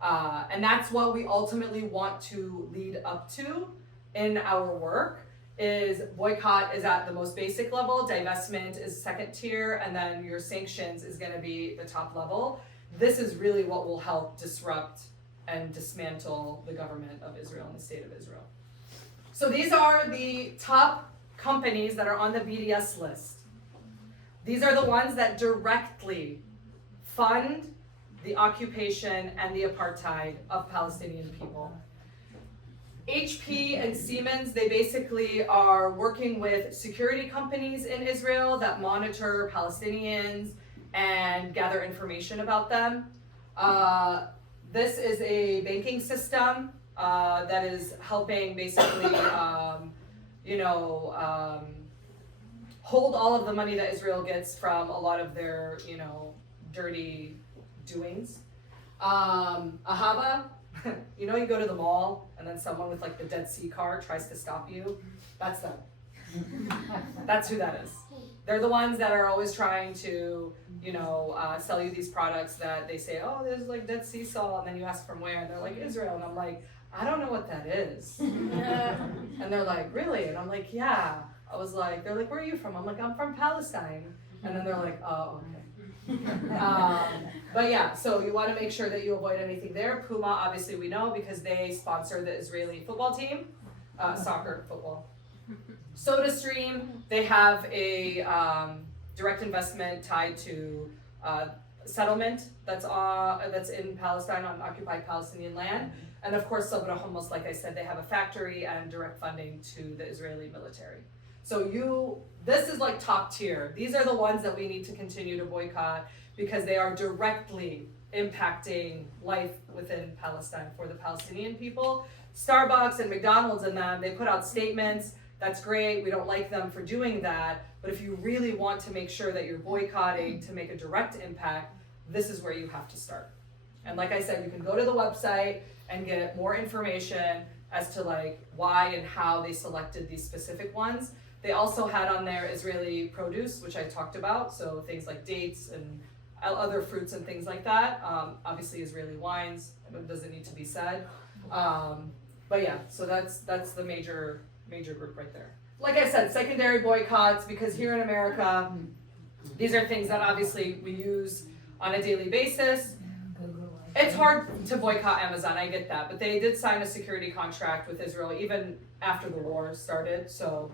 And that's what we ultimately want to lead up to in our work, is boycott is at the most basic level, divestment is second tier, and then your sanctions is gonna be the top level. This is really what will help disrupt and dismantle the government of Israel and the state of Israel. So these are the top companies that are on the BDS list. These are the ones that directly fund the occupation and the apartheid of Palestinian people. HP and Siemens, they basically are working with security companies in Israel that monitor Palestinians and gather information about them. This is a banking system that is helping basically, hold all of the money that Israel gets from a lot of their, dirty doings. Ahava, you go to the mall and then someone with like the Dead Sea car tries to stop you. That's them. That's who that is. They're the ones that are always trying to, sell you these products that they say, oh, there's like Dead Sea salt, and then you ask from where, and they're like, Israel, and I'm like, I don't know what that is. And they're like, really? And I'm like, yeah. I was like, they're like, where are you from? I'm like, I'm from Palestine. And then they're like, oh, okay. But yeah, so you want to make sure that you avoid anything there. Puma, obviously we know because they sponsor the Israeli football team, soccer, football. SodaStream, they have a direct investment tied to settlement that's in Palestine on occupied Palestinian land. And of course, Sabra Hummus, like I said, they have a factory and direct funding to the Israeli military. So this is like top tier. These are the ones that we need to continue to boycott because they are directly impacting life within Palestine for the Palestinian people. Starbucks and McDonald's and them, they put out statements. That's great, we don't like them for doing that, but if you really want to make sure that you're boycotting to make a direct impact, this is where you have to start. And like I said, you can go to the website and get more information as to like why and how they selected these specific ones. They also had on there Israeli produce, which I talked about, so things like dates and other fruits and things like that. Obviously Israeli wines, it doesn't need to be said. But yeah, so that's the major group right there. Like I said, secondary boycotts, because here in America, these are things that obviously we use on a daily basis. It's hard to boycott Amazon, I get that, but they did sign a security contract with Israel even after the war started, so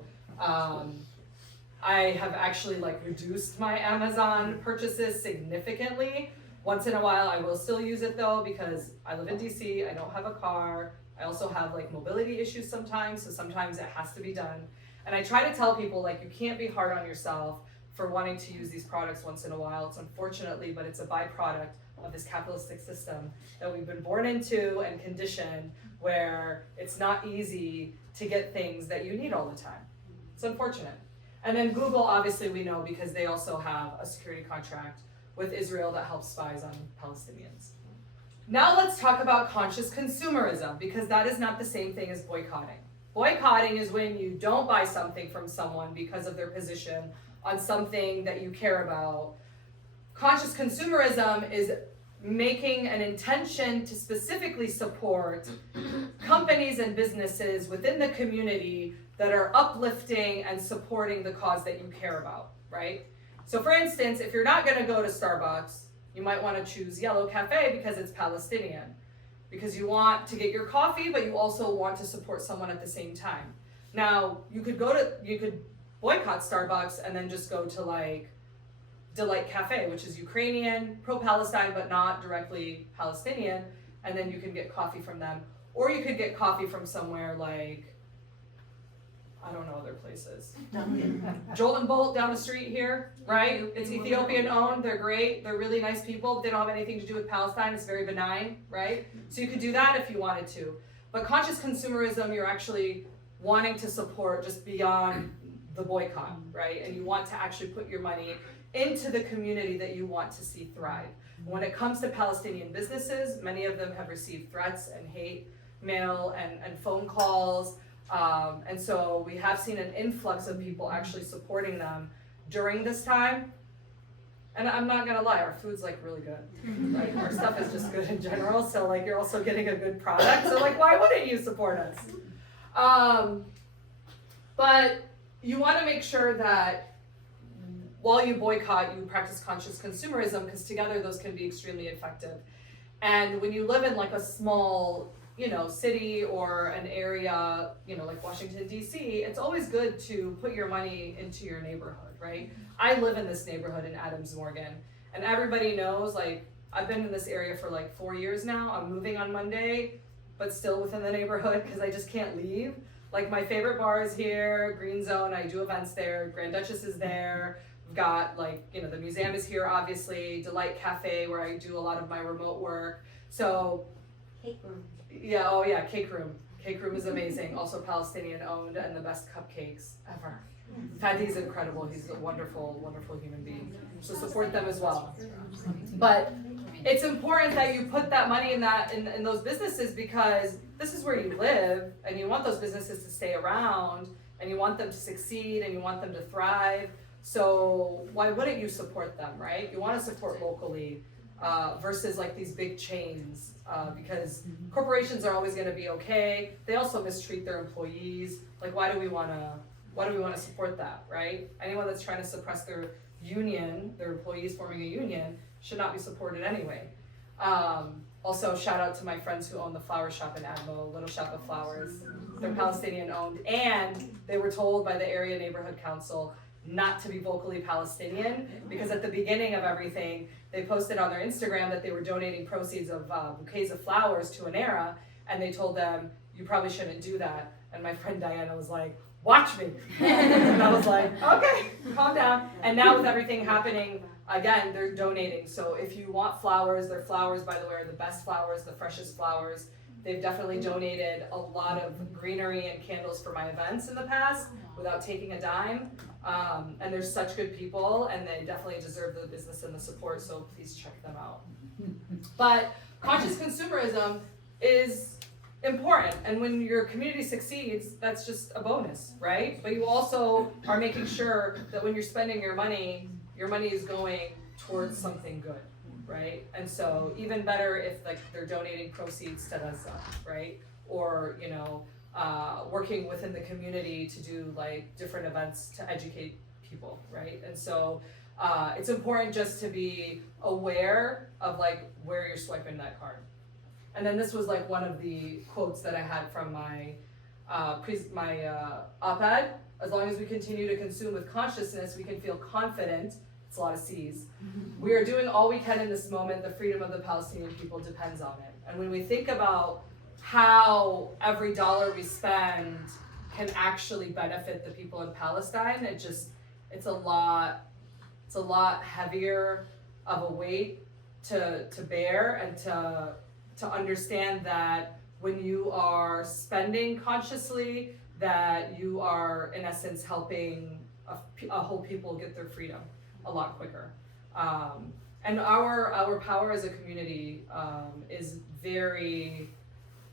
I have actually reduced my Amazon purchases significantly. Once in a while I will still use it though, because I live in DC, I don't have a car, I also have mobility issues sometimes, so sometimes it has to be done. And I try to tell people you can't be hard on yourself for wanting to use these products once in a while. It's unfortunately, but it's a byproduct of this capitalistic system that we've been born into and conditioned, where it's not easy to get things that you need all the time. It's unfortunate. And then Google, obviously we know, because they also have a security contract with Israel that helps spies on Palestinians. Now let's talk about conscious consumerism, because that is not the same thing as boycotting. Boycotting is when you don't buy something from someone because of their position on something that you care about. Conscious consumerism is making an intention to specifically support companies and businesses within the community that are uplifting and supporting the cause that you care about, right? So for instance, if you're not gonna go to Starbucks You might want to choose Yellow Cafe because it's Palestinian. Because you want to get your coffee, but you also want to support someone at the same time. Now, you could boycott Starbucks and then just go to like Delight Cafe, which is Ukrainian, pro-Palestine, but not directly Palestinian, and then you can get coffee from them. Or you could get coffee from somewhere like, I don't know other places. Joel and Bolt down the street here, right? It's Ethiopian owned, they're great, they're really nice people, they don't have anything to do with Palestine, it's very benign, right? So you could do that if you wanted to. But conscious consumerism, you're actually wanting to support just beyond the boycott, right? And you want to actually put your money into the community that you want to see thrive. When it comes to Palestinian businesses, many of them have received threats and hate mail and phone calls. And so we have seen an influx of people actually supporting them during this time. And I'm not gonna lie, our food's like really good. Like our stuff is just good in general. So like you're also getting a good product. So like why wouldn't you support us? But you wanna make sure that while you boycott, you practice conscious consumerism because together those can be extremely effective. And when you live in like a small, city or an area, like Washington D.C, it's always good to put your money into your neighborhood, right? I live in this neighborhood in Adams Morgan, and everybody knows, like, I've been in this area for like 4 years now. I'm moving on Monday, but still within the neighborhood because I just can't leave. Like my favorite bar is here, Green Zone, I do events there, Grand Duchess is there. We've got like, the museum is here, obviously, Delight Cafe where I do a lot of my remote work. So, Cake room. yeah, oh yeah, Cake Room. Cake Room is amazing, also Palestinian owned and the best cupcakes ever. Fadi's incredible, he's a wonderful, wonderful human being. So support them as well. But it's important that you put that money in those businesses because this is where you live and you want those businesses to stay around and you want them to succeed and you want them to thrive. So why wouldn't you support them, right? You want to support locally versus like these big chains because corporations are always going to be okay. They also mistreat their employees. Like why do we want to support that, right? Anyone that's trying to suppress their union, their employees forming a union, should not be supported anyway. Also, shout out to my friends who own the flower shop in Admo, Little Shop of Flowers. They're Palestinian owned, and they were told by the area neighborhood council not to be vocally Palestinian because at the beginning of everything, they posted on their Instagram that they were donating proceeds of bouquets of flowers to an era, and they told them, you probably shouldn't do that. And my friend Diana was like, watch me. And I was like, okay, calm down. And now with everything happening, again, they're donating. So if you want flowers, their flowers, by the way, are the best flowers, the freshest flowers. They've definitely donated a lot of greenery and candles for my events in the past without taking a dime. And they're such good people and they definitely deserve the business and the support, so please check them out. But conscious consumerism is important, and when your community succeeds, that's just a bonus, right? But you also are making sure that when you're spending your money is going towards something good, right? And so even better if like they're donating proceeds to Gaza, right? Or working within the community to do like different events to educate people, right? And so it's important just to be aware of like where you're swiping that card. And then this was like one of the quotes that I had from my op-ed. As long as we continue to consume with consciousness, we can feel confident. It's a lot of C's. We are doing all we can in this moment. The freedom of the Palestinian people depends on it. And when we think about how every dollar we spend can actually benefit the people in Palestine, it's a lot heavier of a weight to bear and to understand that when you are spending consciously, that you are in essence helping a whole people get their freedom a lot quicker. And our power as a community is very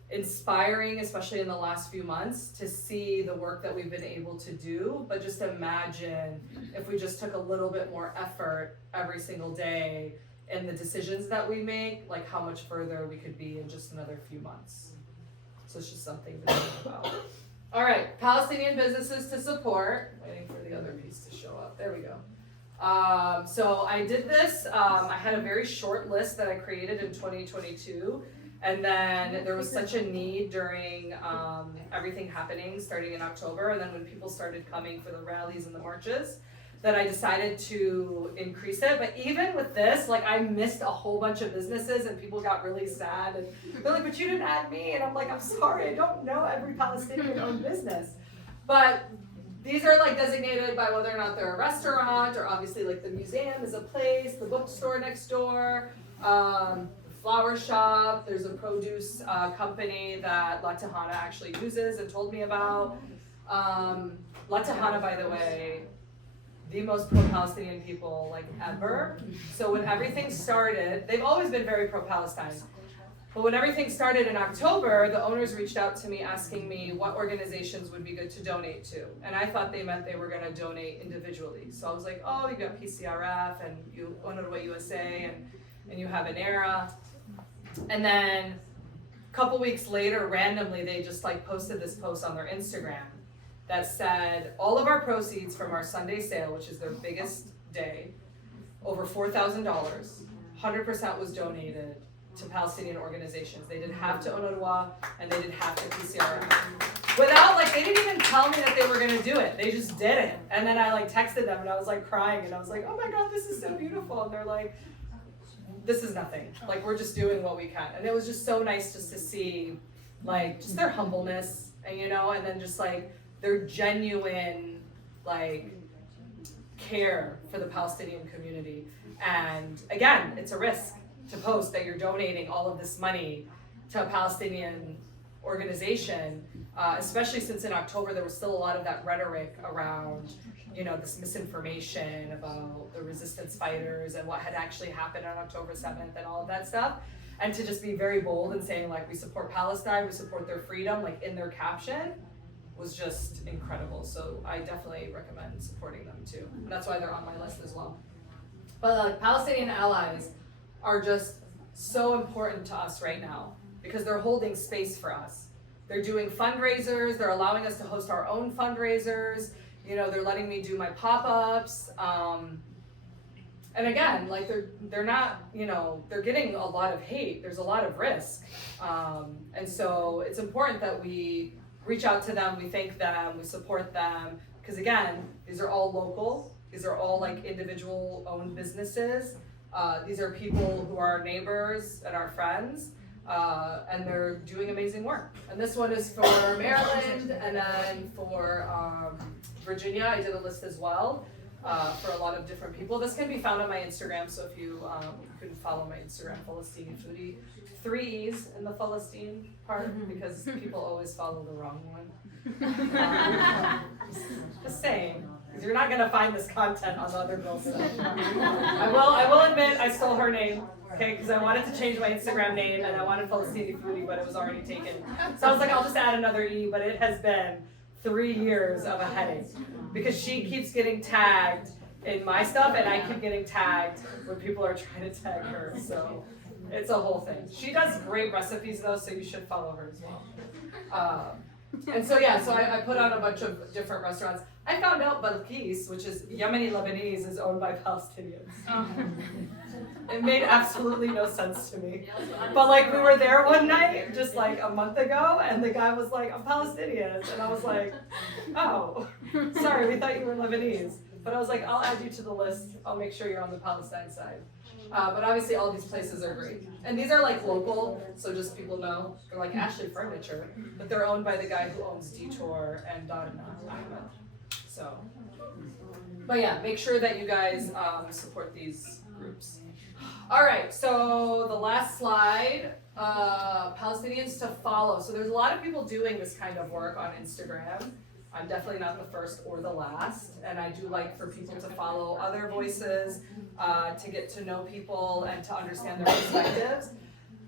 inspiring, especially in the last few months, to see the work that we've been able to do. But just imagine if we just took a little bit more effort every single day in the decisions that we make, like how much further we could be in just another few months. So it's just something to think about. All right, Palestinian businesses to support. Waiting for the other piece to show up. There we go. So I did this, I had a very short list that I created in 2022. And then there was such a need during everything happening starting in October, and then when people started coming for the rallies and the marches, that I decided to increase it. But even with this, like, I missed a whole bunch of businesses and people got really sad and they're like, but you didn't add me. And I'm like, I'm sorry, I don't know every Palestinian owned business. But these are like designated by whether or not they're a restaurant, or obviously like the museum is a place, the bookstore next door, flower shop. There's a produce company that La Tejana actually uses and told me about. La Tejana, by the way, the most pro-Palestinian people like ever. So when everything started, they've always been very pro-Palestine. But when everything started in October, the owners reached out to me asking me what organizations would be good to donate to. And I thought they meant they were gonna donate individually. So I was like, oh, you got PCRF and you UNRWA USA and you have an era. And then a couple weeks later, randomly, they just like posted this post on their Instagram that said, all of our proceeds from our Sunday sale, which is their biggest day, over $4,000, 100% was donated to Palestinian organizations. They did half to UNRWA and they did half to PCRF. Without, like, they didn't even tell me that they were gonna do it. They just did it. And then I like texted them and I was like crying and I was like, oh my God, this is so beautiful. And they're like, this is nothing. Like, we're just doing what we can. And it was just so nice just to see, like, just their humbleness and, you know, and then just like their genuine, like, care for the Palestinian community. And again, it's a risk to post that you're donating all of this money to a Palestinian organization, especially since in October there was still a lot of that rhetoric around, you know, this misinformation about the resistance fighters and what had actually happened on October 7th and all of that stuff. And to just be very bold and saying, like, we support Palestine, we support their freedom, like, in their caption, was just incredible. So I definitely recommend supporting them too. And that's why they're on my list as well. But like, Palestinian allies are just so important to us right now because they're holding space for us. They're doing fundraisers, they're allowing us to host our own fundraisers, you know, they're letting me do my pop-ups. And again, like, they're not, you know, they're getting a lot of hate, there's a lot of risk. And so it's important that we reach out to them, we thank them, we support them, because again, these are all local, these are all like individual owned businesses. These are people who are our neighbors and our friends, and they're doing amazing work. And this one is for Maryland, and then for Virginia, I did a list as well for a lot of different people. This can be found on my Instagram, so if you can follow my Instagram, Palestinian Foodie. 3 E's in the Palestine part, because people always follow the wrong one. Just saying. Because you're not gonna find this content on the other girls' stuff. I will admit I stole her name, okay? Because I wanted to change my Instagram name and I wanted Palestinian Foodie, but it was already taken. So I was like, I'll just add another E, but it has been 3 years of a headache because she keeps getting tagged in my stuff and I keep getting tagged when people are trying to tag her. So it's a whole thing. She does great recipes though, so you should follow her as well. And so yeah, so I put on a bunch of different restaurants. I found out Balkis, which is Yemeni Lebanese, is owned by Palestinians. It made absolutely no sense to me. But like, we were there one night, just like a month ago, and the guy was like, I'm Palestinian. And I was like, oh, sorry, we thought you were Lebanese. But I was like, I'll add you to the list. I'll make sure you're on the Palestine side. But obviously all these places are great. And these are like local, so just people know. They're like Ashley Furniture, but they're owned by the guy who owns Detour and Darna. So, but yeah, make sure that you guys support these groups. All right, so the last slide, Palestinians to follow. So there's a lot of people doing this kind of work on Instagram. I'm definitely not the first or the last, and I do like for people to follow other voices, to get to know people and to understand their perspectives.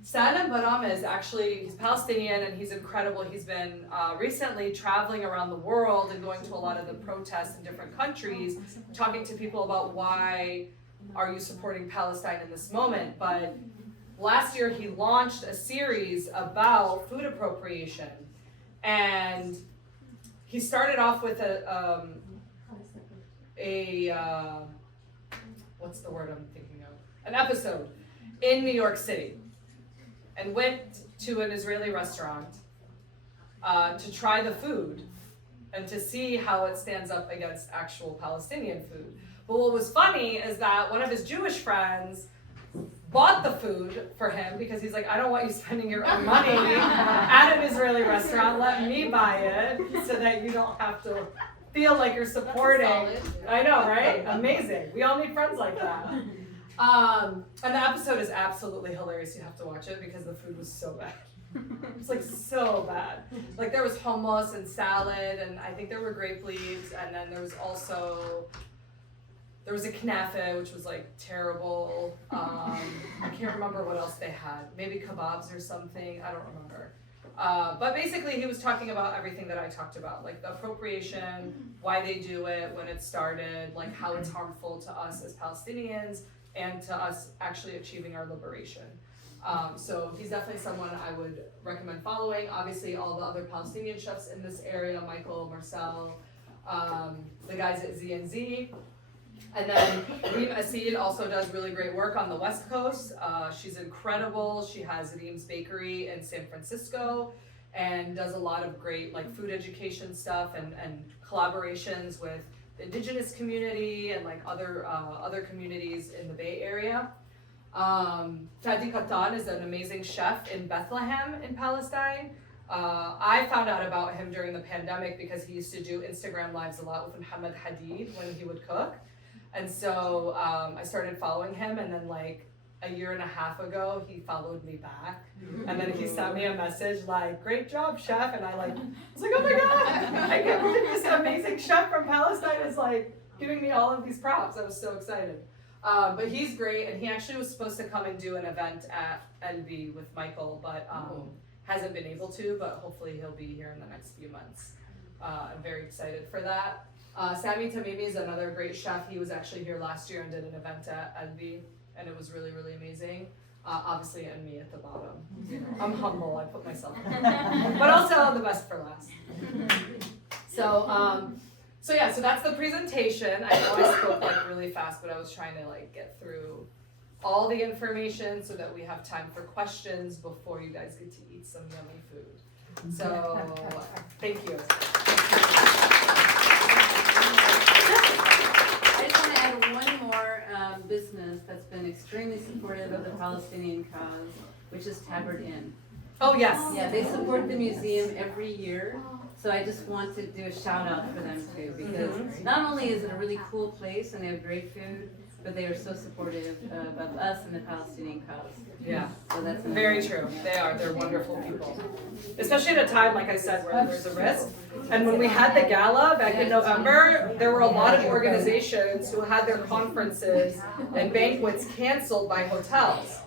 Salam Baram is actually, he's Palestinian and he's incredible. He's been recently traveling around the world and going to a lot of the protests in different countries, talking to people about why are you supporting Palestine in this moment. But last year he launched a series about food appropriation, and he started off with what's the word I'm thinking of? An episode in New York City and went to an Israeli restaurant to try the food and to see how it stands up against actual Palestinian food. But what was funny is that one of his Jewish friends bought the food for him because he's like, I don't want you spending your own money at an Israeli restaurant. Let me buy it so that you don't have to feel like you're supporting. I know, right? Amazing. We all need friends like that. And the episode is absolutely hilarious. You have to watch it because the food was so bad. It's like so bad. Like there was hummus and salad, and I think there were grape leaves, and then there was a knafe, which was like terrible. I can't remember what else they had. Maybe kebabs or something. I don't remember. But basically, he was talking about everything that I talked about, like the appropriation, why they do it, when it started, like how it's harmful to us as Palestinians and to us actually achieving our liberation. So he's definitely someone I would recommend following. Obviously, all the other Palestinian chefs in this area, Michael, Marcel, the guys at Z&Z. And then Reem Asid also does really great work on the West Coast. She's incredible. She has Reem's Bakery in San Francisco and does a lot of great like food education stuff and collaborations with the indigenous community and like other communities in the Bay Area. Fadi Katan is an amazing chef in Bethlehem in Palestine. I found out about him during the pandemic because he used to do Instagram lives a lot with Muhammad Hadid when he would cook. And so I started following him, and then like a year and a half ago, he followed me back. And then he sent me a message like, great job, chef. And I was like, oh my God, I can't believe this amazing chef from Palestine is like giving me all of these props. I was so excited. But he's great, and he actually was supposed to come and do an event at LB with Michael, but hasn't been able to, but hopefully he'll be here in the next few months. I'm very excited for that. Sami Tamimi is another great chef. He was actually here last year and did an event at LB, and it was really, really amazing. Obviously, and me at the bottom. You know, I'm humble, I put myself there. But also the best for last. So yeah, so that's the presentation. I know I spoke like really fast, but I was trying to like get through all the information so that we have time for questions before you guys get to eat some yummy food. So thank you. I just want to add one more business that's been extremely supportive of the Palestinian cause, which is Tabard Inn. Oh yes. Yeah, they support the museum every year. So I just want to do a shout out for them too, because not only is it a really cool place and they have great food, but they are so supportive of us and the Palestinian cause. Yeah, so that's very true. They're wonderful people. Especially at a time, like I said, where there's a risk. And when we had the gala back in November, there were a lot of organizations who had their conferences and banquets canceled by hotels.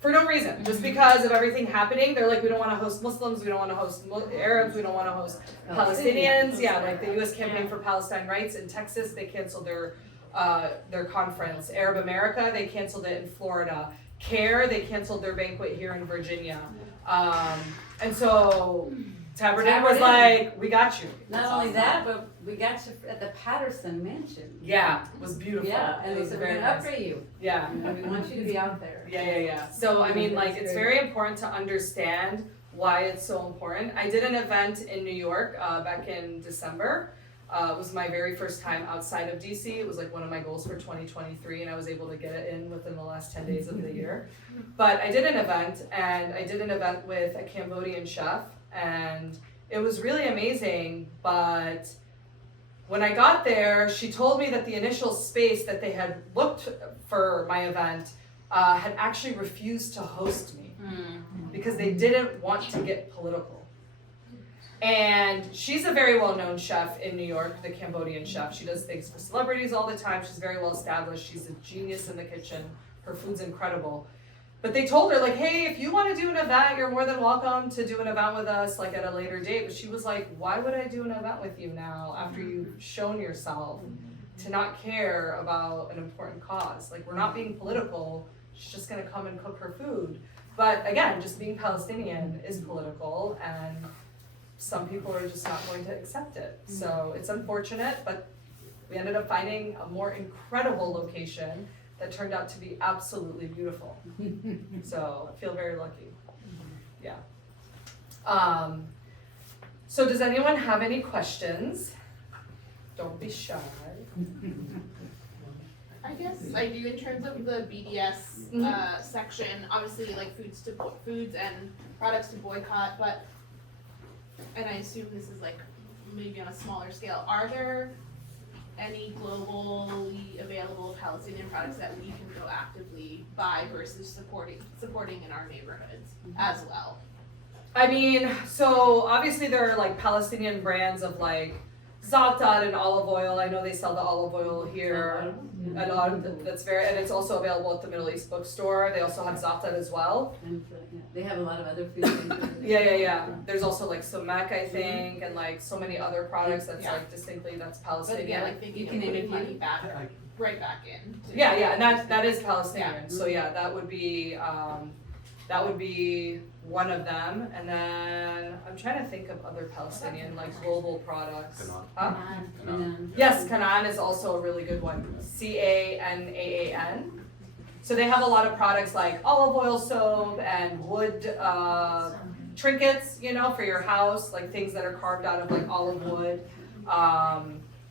For no reason, just because of everything happening. They're like, we don't want to host Muslims, we don't want to host Arabs, we don't want to host Palestinians. Yeah, like the U.S. Campaign for Palestine Rights in Texas, they canceled their conference. Arab America, they canceled it in Florida. CARE, they canceled their banquet here in Virginia. And so Tabard Inn was like, we got you. Not only that, but we got you at the Patterson Mansion. Yeah, it was beautiful. Yeah, and they said we're going to upgrade you. Yeah. And we want you to be out there. Yeah. So, I mean, like, it's very important to understand why it's so important. I did an event in New York back in December. It was my very first time outside of D.C. It was like one of my goals for 2023, and I was able to get it in within the last 10 days of the year. But I did an event, with a Cambodian chef, and it was really amazing. But when I got there, she told me that the initial space that they had booked for my event had actually refused to host me because they didn't want to get political. And she's a very well-known chef in New York, the Cambodian chef. She does things for celebrities all the time. She's very well established. She's a genius in the kitchen. Her food's incredible. But they told her, like, hey, if you want to do an event, you're more than welcome to do an event with us, like, at a later date. But she was like, why would I do an event with you now after you've shown yourself to not care about an important cause? Like, we're not being political. She's just going to come and cook her food. But again, just being Palestinian is political, and some people are just not going to accept it. So it's unfortunate, but we ended up finding a more incredible location that turned out to be absolutely beautiful. So I feel very lucky. Yeah. So does anyone have any questions? Don't be shy. I guess I do in terms of the BDS section. Obviously, like foods and products to boycott, but and I assume this is like maybe on a smaller scale. Are there any globally available Palestinian products that we can go actively buy versus supporting in our neighborhoods as well? I mean, so obviously there are like Palestinian brands of like za'atar and olive oil. I know they sell the olive oil here. And that's and it's also available at the Middle East bookstore. They also have za'atar as well. And they have a lot of other food. Yeah. There's also like sumac, I think, and like so many other products that's like distinctly that's But Palestinian. again, like thinking of putting money back, right back in. Yeah, and that is Palestinian. So yeah, that would be one of them. And then I'm trying to think of other Palestinian like global products. Huh? Yes, Canaan is also a really good one. Canaan. So they have a lot of products like olive oil soap and wood trinkets, you know, for your house, like things that are carved out of like olive wood,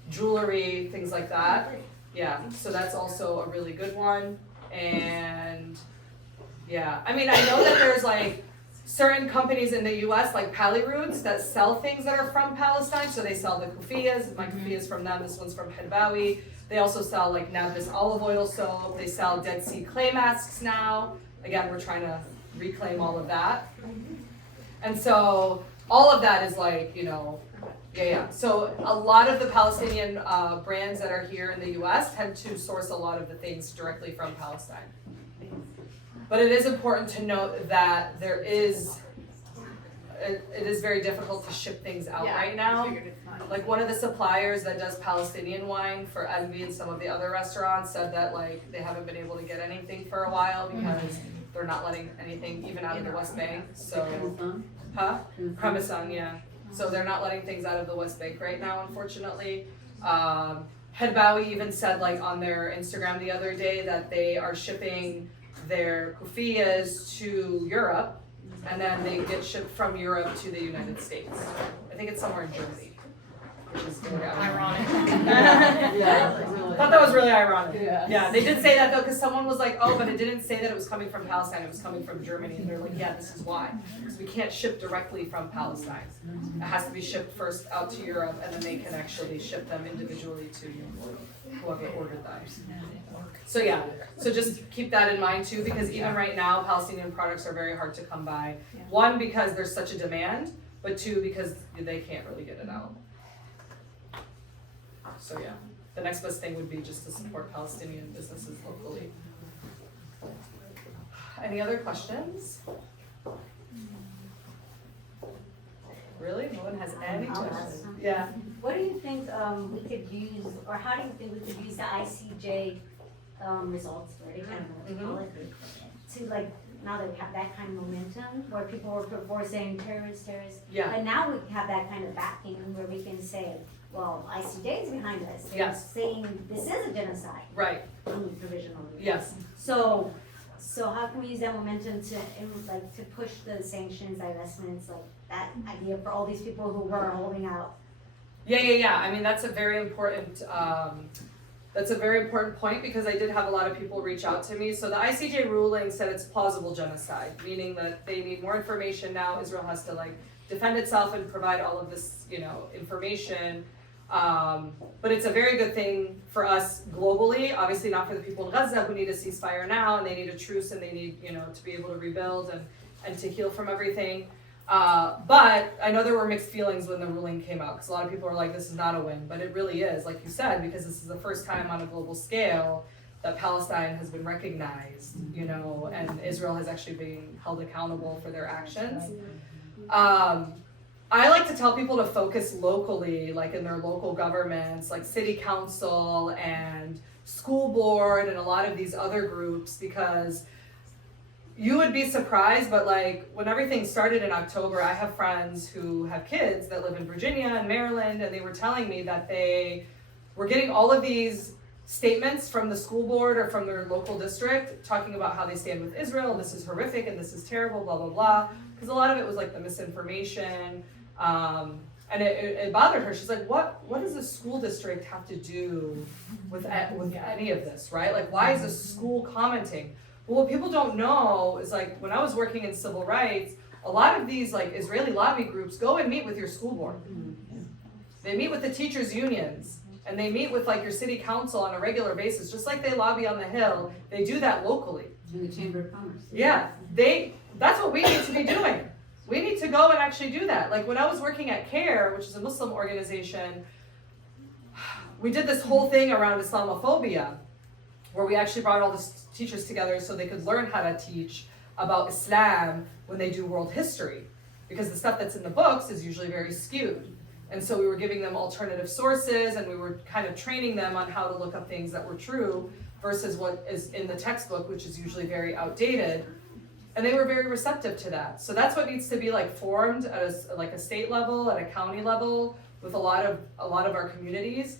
jewelry, things like that. Yeah, so that's also a really good one. And yeah, I mean, I know that there's like certain companies in the US like Paliroots that sell things that are from Palestine. So they sell the kufiyas. My kufiya is from them. This one's from Hedbawi. They also sell like Nabis olive oil soap. They sell Dead Sea clay masks now. Again, we're trying to reclaim all of that. And so all of that is like, you know, yeah. So a lot of the Palestinian brands that are here in the US tend to source a lot of the things directly from Palestine. But it is important to note that it is very difficult to ship things out right now. Like one of the suppliers that does Palestinian wine for Envy and some of the other restaurants said that like they haven't been able to get anything for a while because they're not letting anything even out of the West Bank. So, Parmesan, yeah. So they're not letting things out of the West Bank right now, unfortunately. Hedbawi even said like on their Instagram the other day that they are shipping their kufiyas to Europe, and then they get shipped from Europe to the United States. I think it's somewhere in Germany, which is very ironic. I thought that was really ironic. Yeah, they did say that though, because someone was like, oh, but it didn't say that it was coming from Palestine, it was coming from Germany. And they're like, yeah, this is why. Because we can't ship directly from Palestine. It has to be shipped first out to Europe, and then they can actually ship them individually to whoever ordered them. So yeah, so just keep that in mind too, because even right now, Palestinian products are very hard to come by. One, because there's such a demand, but two, because they can't really get it out. So yeah, the next best thing would be just to support Palestinian businesses locally. Any other questions? Really? No one has any questions? Yeah. What do you think we could use, or how do you think we could use the ICJ results, to like, now that we have that kind of momentum, where people were before saying terrorists, Yeah. but now we have that kind of backing where we can say, well, ICJ is behind us. They're Yes. saying this is a genocide. Right. Provisional. Yes. So how can we use that momentum to push the sanctions, divestments, like that idea for all these people who were holding out? Yeah. I mean, that's a very important point, because I did have a lot of people reach out to me. So the ICJ ruling said it's plausible genocide, meaning that they need more information now. Israel has to like defend itself and provide all of this, you know, information. But it's a very good thing for us globally, obviously not for the people in Gaza who need a ceasefire now, and they need a truce, and they need, you know, to be able to rebuild and to heal from everything. But I know there were mixed feelings when the ruling came out, because a lot of people are like, this is not a win, but it really is, like you said, because this is the first time on a global scale that Palestine has been recognized, you know, and Israel has actually been held accountable for their actions. I like to tell people to focus locally, like in their local governments, like city council and school board and a lot of these other groups, because you would be surprised, but like when everything started in October, I have friends who have kids that live in Virginia and Maryland, and they were telling me that they we're getting all of these statements from the school board or from their local district talking about how they stand with Israel, this is horrific and this is terrible, blah, blah, blah. Because a lot of it was like the misinformation. And it bothered her. She's like, what does the school district have to do with any of this, right? Like, why is the school commenting? Well, what people don't know is like, when I was working in civil rights, a lot of these like Israeli lobby groups go and meet with your school board. They meet with the teachers' unions, and they meet with like your city council on a regular basis, just like they lobby on the Hill. They do that locally. In the Chamber of Commerce. Yeah, that's what we need to be doing. We need to go and actually do that. Like when I was working at CARE, which is a Muslim organization, we did this whole thing around Islamophobia, where we actually brought all the teachers together so they could learn how to teach about Islam when they do world history. Because the stuff that's in the books is usually very skewed. And so we were giving them alternative sources, and we were kind of training them on how to look up things that were true versus what is in the textbook, which is usually very outdated. And they were very receptive to that. So that's what needs to be like formed at a state level, at a county level, with a lot of our communities.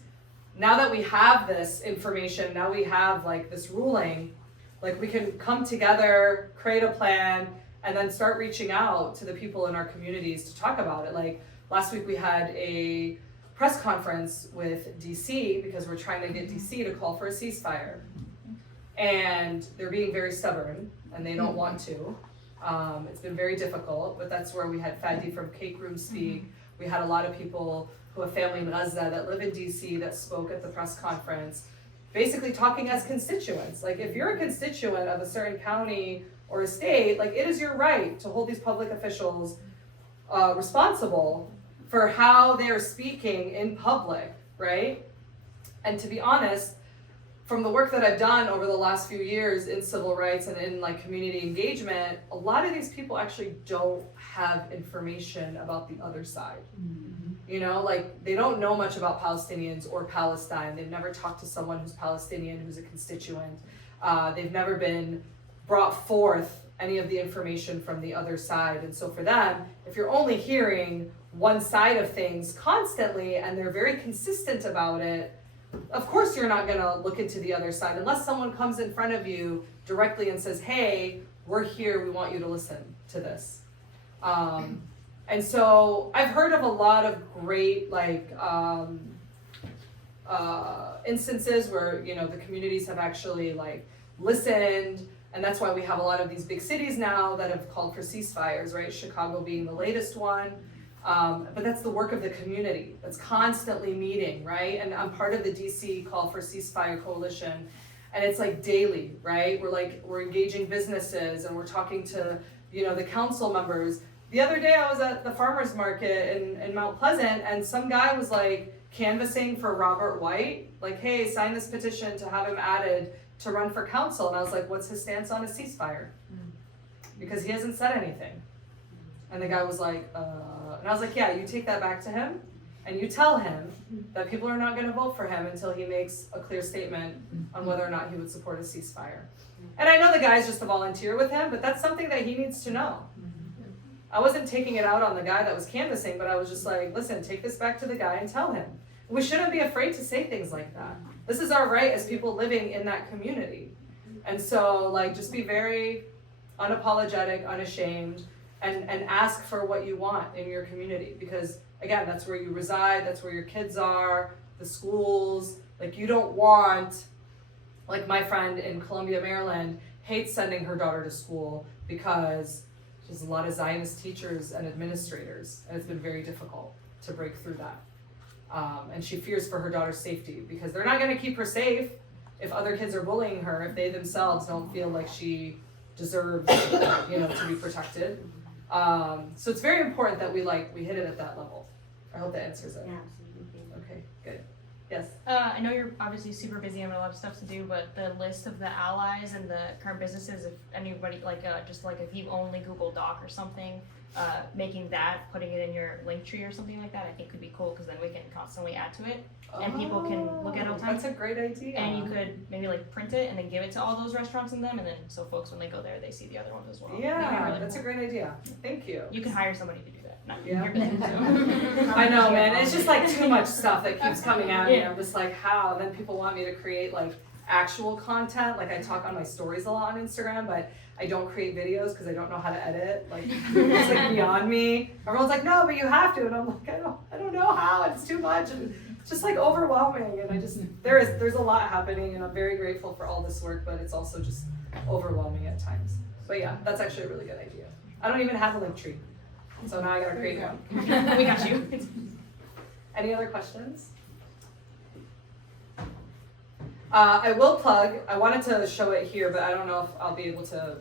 Now that we have this information, now we have like this ruling, like we can come together, create a plan, and then start reaching out to the people in our communities to talk about it. Like last week we had a press conference with DC because we're trying to get DC to call for a ceasefire. And they're being very stubborn, and they don't want to. It's been very difficult, but that's where we had Fadi from Cake Room speak. We had a lot of people who have family in Gaza that live in DC that spoke at the press conference, basically talking as constituents. Like if you're a constituent of a certain county or a state, like it is your right to hold these public officials responsible for how they're speaking in public, right? And to be honest, from the work that I've done over the last few years in civil rights and in like community engagement, a lot of these people actually don't have information about the other side. You know, like they don't know much about Palestinians or Palestine. They've never talked to someone who's Palestinian, who's a constituent. They've never been brought forth any of the information from the other side. And so for them, if you're only hearing one side of things constantly and they're very consistent about it, of course you're not going to look into the other side unless someone comes in front of you directly and says, hey, we're here, we want you to listen to this. And so I've heard of a lot of great like instances where, you know, the communities have actually like listened, and that's why we have a lot of these big cities now that have called for ceasefires, right? Chicago being the latest one. But that's the work of the community that's constantly meeting, right? And I'm part of the DC Call for Ceasefire Coalition, and it's like daily, right? We're engaging businesses, and we're talking to, you know, the council members. The other day I was at the farmer's market in Mount Pleasant, and some guy was like canvassing for Robert White, like, hey, sign this petition to have him added to run for council. And I was like, what's his stance on a ceasefire? Because he hasn't said anything. And the guy was like, and I was like, yeah, you take that back to him and you tell him that people are not going to vote for him until he makes a clear statement on whether or not he would support a ceasefire. And I know the guy's just a volunteer with him, but that's something that he needs to know. I wasn't taking it out on the guy that was canvassing, but I was just like, listen, take this back to the guy and tell him. We shouldn't be afraid to say things like that. This is our right as people living in that community. And so like, just be very unapologetic, unashamed, and ask for what you want in your community, because again, that's where you reside, that's where your kids are, the schools. Like you don't want, like my friend in Columbia, Maryland, hates sending her daughter to school because there's a lot of Zionist teachers and administrators, and it's been very difficult to break through that. And she fears for her daughter's safety because they're not going to keep her safe if other kids are bullying her, if they themselves don't feel like she deserves, you know, to be protected. So it's very important that we hit it at that level. I hope that answers it. Yeah, absolutely. Okay, good. Yes. I know you're obviously super busy and a lot of stuff to do, but the list of the allies and the current businesses, if anybody just if you only Google Doc or something, making that, putting it in your link tree or something like that, I think could be cool because then we can constantly add to it and people can look at it all the time. That's a great idea. And you could maybe print it and then give it to all those restaurants in them, and then so folks when they go there they see the other ones as well. Yeah, Really that's cool. a great idea. Thank you. You can hire somebody to do that. not Yeah. your business. I know, man. It's just like too much stuff that keeps coming at me. I'm just like, how? And then people want me to create like actual content. Like I talk on my stories a lot on Instagram, but I don't create videos because I don't know how to edit. Like it's like beyond me. Everyone's like, no, but you have to, and I'm like, I don't know how. It's too much, and it's just like overwhelming. And I just there's a lot happening, and I'm very grateful for all this work, but it's also just overwhelming at times. But yeah, that's actually a really good idea. I don't even have a link tree, so now I gotta create one. We got you. Any other questions? I will plug, I wanted to show it here, but I don't know if I'll be able to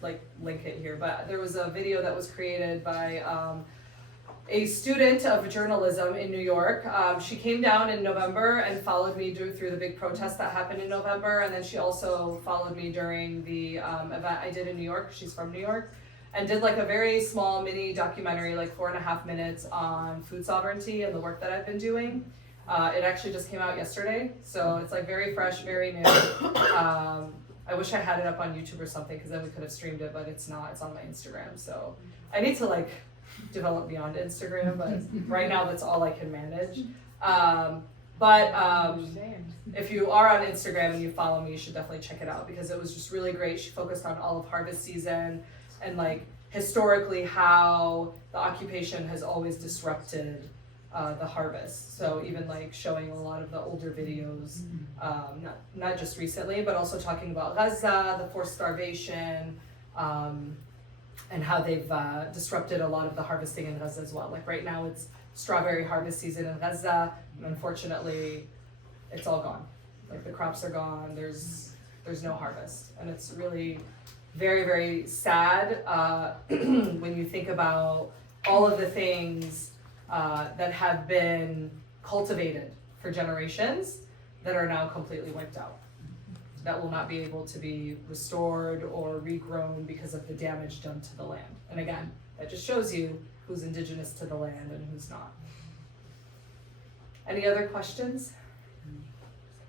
like link it here, but there was a video that was created by a student of journalism in New York. She came down in November and followed me through the big protest that happened in November, and then she also followed me during the event I did in New York. She's from New York, and did like a very small mini documentary, like 4.5 minutes on food sovereignty and the work that I've been doing. It actually just came out yesterday, so it's like very fresh, very new. I wish I had it up on YouTube or something, because then we could have streamed it, but it's not. It's on my Instagram, so I need to like develop beyond Instagram, but right now that's all I can manage. If you are on Instagram and you follow me, you should definitely check it out, because it was just really great. She focused on all of harvest season and like historically how the occupation has always disrupted the harvest. So even like showing a lot of the older videos, not just recently, but also talking about Gaza, the forced starvation, and how they've disrupted a lot of the harvesting in Gaza as well. Like right now it's strawberry harvest season in Gaza, and unfortunately it's all gone. Like the crops are gone, there's no harvest. And it's really very, very sad when you think about all of the things that have been cultivated for generations that are now completely wiped out, that will not be able to be restored or regrown because of the damage done to the land. And again, that just shows you who's indigenous to the land and who's not. Any other questions?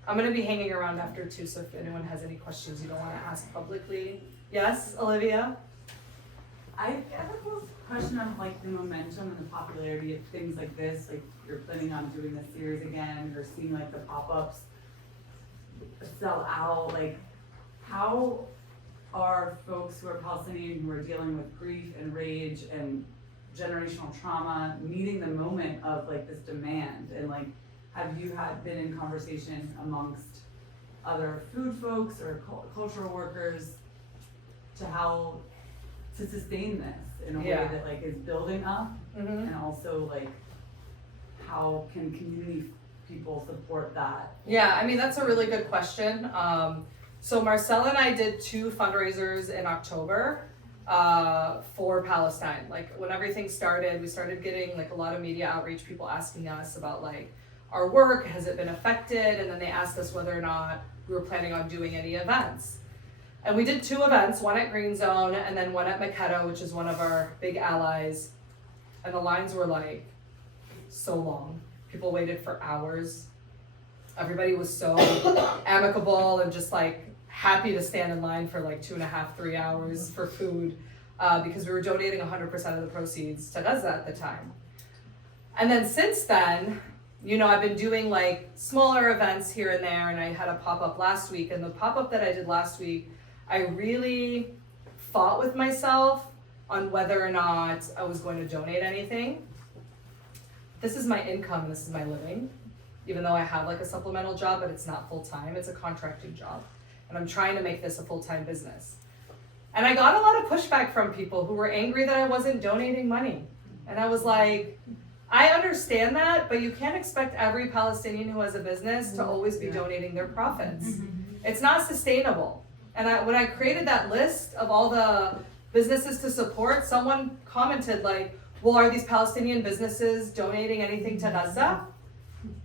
I'm gonna be hanging around after too, so if anyone has any questions you don't wanna ask publicly. Yes, Olivia? I have a question on like the momentum and the popularity of things like this, like you're planning on doing this series again, or seeing like the pop-ups sell out, like how are folks who are Palestinian, who are dealing with grief and rage and generational trauma, meeting the moment of like this demand? And like, have you been in conversation amongst other food folks or cultural workers to how to sustain this in a way that like is building up, and also like how can community people support that? Yeah, I mean that's a really good question. So Marcella and I did 2 fundraisers in October for Palestine. Like when everything started, we started getting like a lot of media outreach, people asking us about like our work, has it been affected? And then they asked us whether or not we were planning on doing any events. And we did 2 events, one at Green Zone and then one at Makeda, which is one of our big allies. And the lines were like so long. People waited for hours. Everybody was so amicable and just like happy to stand in line for like 2.5, 3 hours for food, because we were donating 100% of the proceeds to Gaza at the time. And then since then, you know, I've been doing like smaller events here and there, and I had a pop-up last week, and the pop-up that I did last week, I really fought with myself on whether or not I was going to donate anything. This is my income, this is my living, even though I have like a supplemental job, but it's not full-time, it's a contracting job. And I'm trying to make this a full-time business. And I got a lot of pushback from people who were angry that I wasn't donating money. And I was like, I understand that, but you can't expect every Palestinian who has a business to always be donating their profits. It's not sustainable. And when I created that list of all the businesses to support, someone commented like, well, are these Palestinian businesses donating anything to Gaza?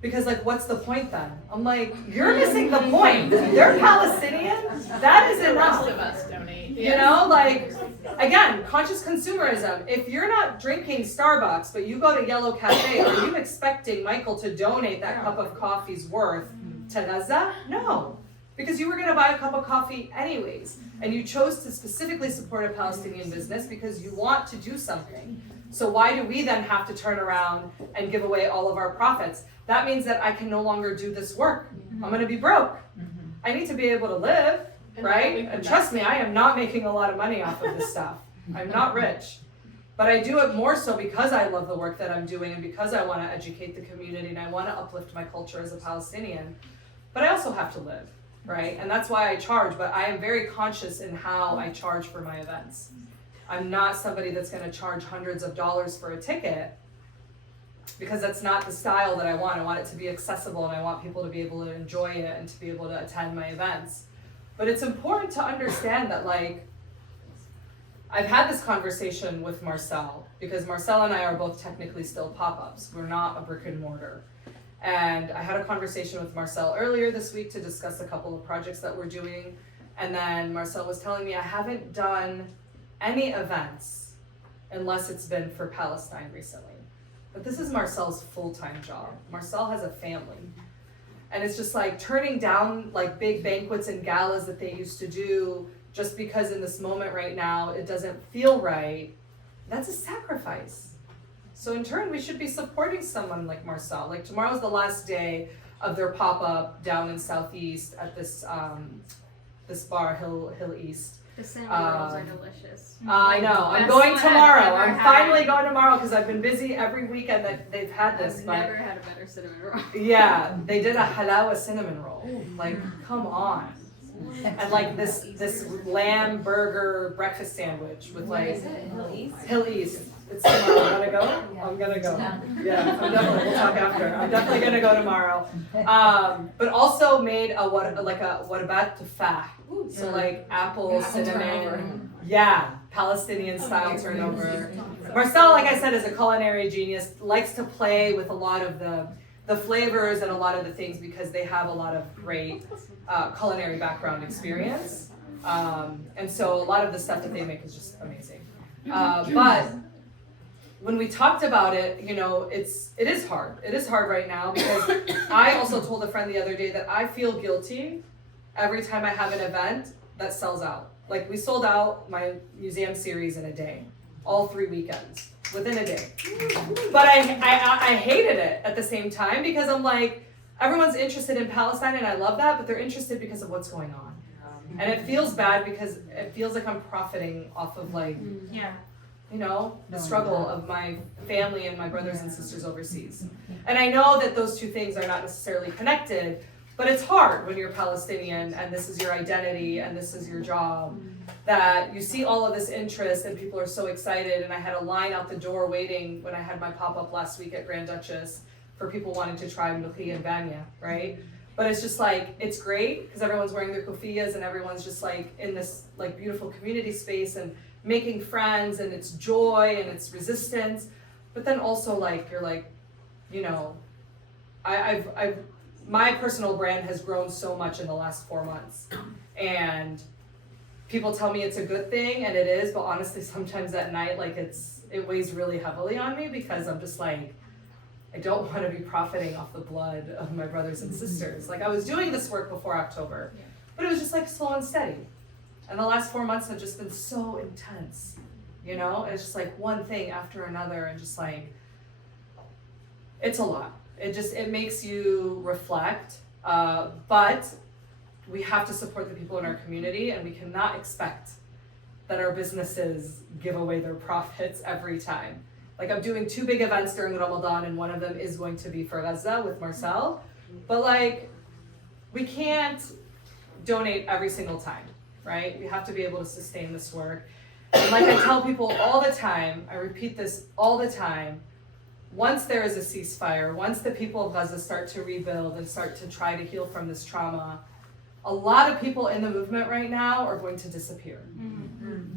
Because like, what's the point then? I'm like, you're missing the point. They're Palestinian, that is The enough. rest of us donate. You know, like, again, conscious consumerism. If you're not drinking Starbucks, but you go to Yellow Cafe, are you expecting Michael to donate that cup of coffee's worth to Gaza? No. because you were gonna buy a cup of coffee anyways. And you chose to specifically support a Palestinian business because you want to do something. So why do we then have to turn around and give away all of our profits? That means that I can no longer do this work. I'm gonna be broke. I need to be able to live, right? And trust me, I am not making a lot of money off of this stuff. I'm not rich. But I do it more so because I love the work that I'm doing and because I want to educate the community and I want to uplift my culture as a Palestinian. But I also have to live, right? And that's why I charge, but I am very conscious in how I charge for my events. I'm not somebody that's going to charge hundreds of dollars for a ticket because that's not the style that I want. I want it to be accessible and I want people to be able to enjoy it and to be able to attend my events. But it's important to understand that, like, I've had this conversation with Marcel because Marcel and I are both technically still pop-ups. We're not a brick and mortar. And I had a conversation with Marcel earlier this week to discuss a couple of projects that we're doing. And then Marcel was telling me I haven't done any events unless it's been for Palestine recently. But this is Marcel's full-time job. Marcel has a family. And it's just like turning down like big banquets and galas that they used to do just because in this moment right now it doesn't feel right. That's a sacrifice. So in turn, we should be supporting someone like Marcel. Like tomorrow's the last day of their pop-up down in Southeast at this this bar, Hill East. The cinnamon rolls are delicious. I know. I'm Best going one I've tomorrow. ever I'm had. finally going tomorrow because I've been busy every weekend that they've had this. I've But never had a better cinnamon roll. yeah, they did a halawa cinnamon roll. Like, come on. And like this lamb burger breakfast sandwich with like Hill East. It's tomorrow. Wanna go? I'm gonna go. Yeah, I'm definitely. We'll talk after. I'm definitely gonna go tomorrow. But also made a what about tufah? So like apple, cinnamon. Yeah, Palestinian style turnover. Marcel, like I said, is a culinary genius. Likes to play with a lot of the flavors and a lot of the things because they have a lot of great culinary background experience. And so a lot of the stuff that they make is just amazing. But when we talked about it, you know, it is hard. It is hard right now because I also told a friend the other day that I feel guilty every time I have an event that sells out. Like we sold out my museum series in a day, all 3 weekends, within a day. But I hated it at the same time because I'm like, everyone's interested in Palestine and I love that, but they're interested because of what's going on. And it feels bad because it feels like I'm profiting off of like, Yeah. you know, the struggle of my family and my brothers and sisters overseas. And I know that those two things are not necessarily connected, but it's hard when you're Palestinian and this is your identity and this is your job, that you see all of this interest and people are so excited. And I had a line out the door waiting when I had my pop-up last week at Grand Duchess for people wanting to try mluchi and banya, right? But it's just like, it's great because everyone's wearing their kufiyas and everyone's just like in this like beautiful community space and making friends and it's joy and it's resistance. But then also like, you're like, you know, I've my personal brand has grown so much in the last 4 months and people tell me it's a good thing and it is, but honestly sometimes at night like it weighs really heavily on me because I'm just like, I don't want to be profiting off the blood of my brothers and sisters. Like I was doing this work before October, but it was just like slow and steady. And the last 4 months have just been so intense, you know? And it's just like one thing after another and just like, it's a lot. It makes you reflect, but we have to support the people in our community and we cannot expect that our businesses give away their profits every time. Like I'm doing 2 big events during Ramadan and one of them is going to be for Gaza with Marcel, but like we can't donate every single time, right? We have to be able to sustain this work. And like I tell people all the time, I repeat this all the time, once there is a ceasefire, once the people of Gaza start to rebuild and start to try to heal from this trauma, a lot of people in the movement right now are going to disappear.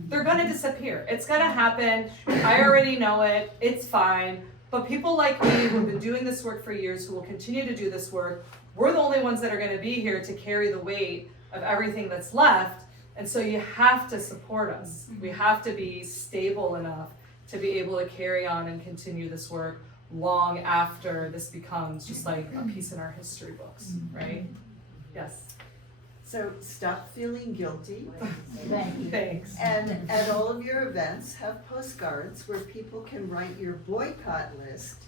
They're gonna disappear. It's gonna happen. I already know it. It's fine. But people like me who've been doing this work for years, who will continue to do this work, we're the only ones that are gonna be here to carry the weight of everything that's left. And so you have to support us. We have to be stable enough to be able to carry on and continue this work long after this becomes just like a piece in our history books, right? Yes. So stop feeling guilty. Thanks. And at all of your events, have postcards where people can write your boycott list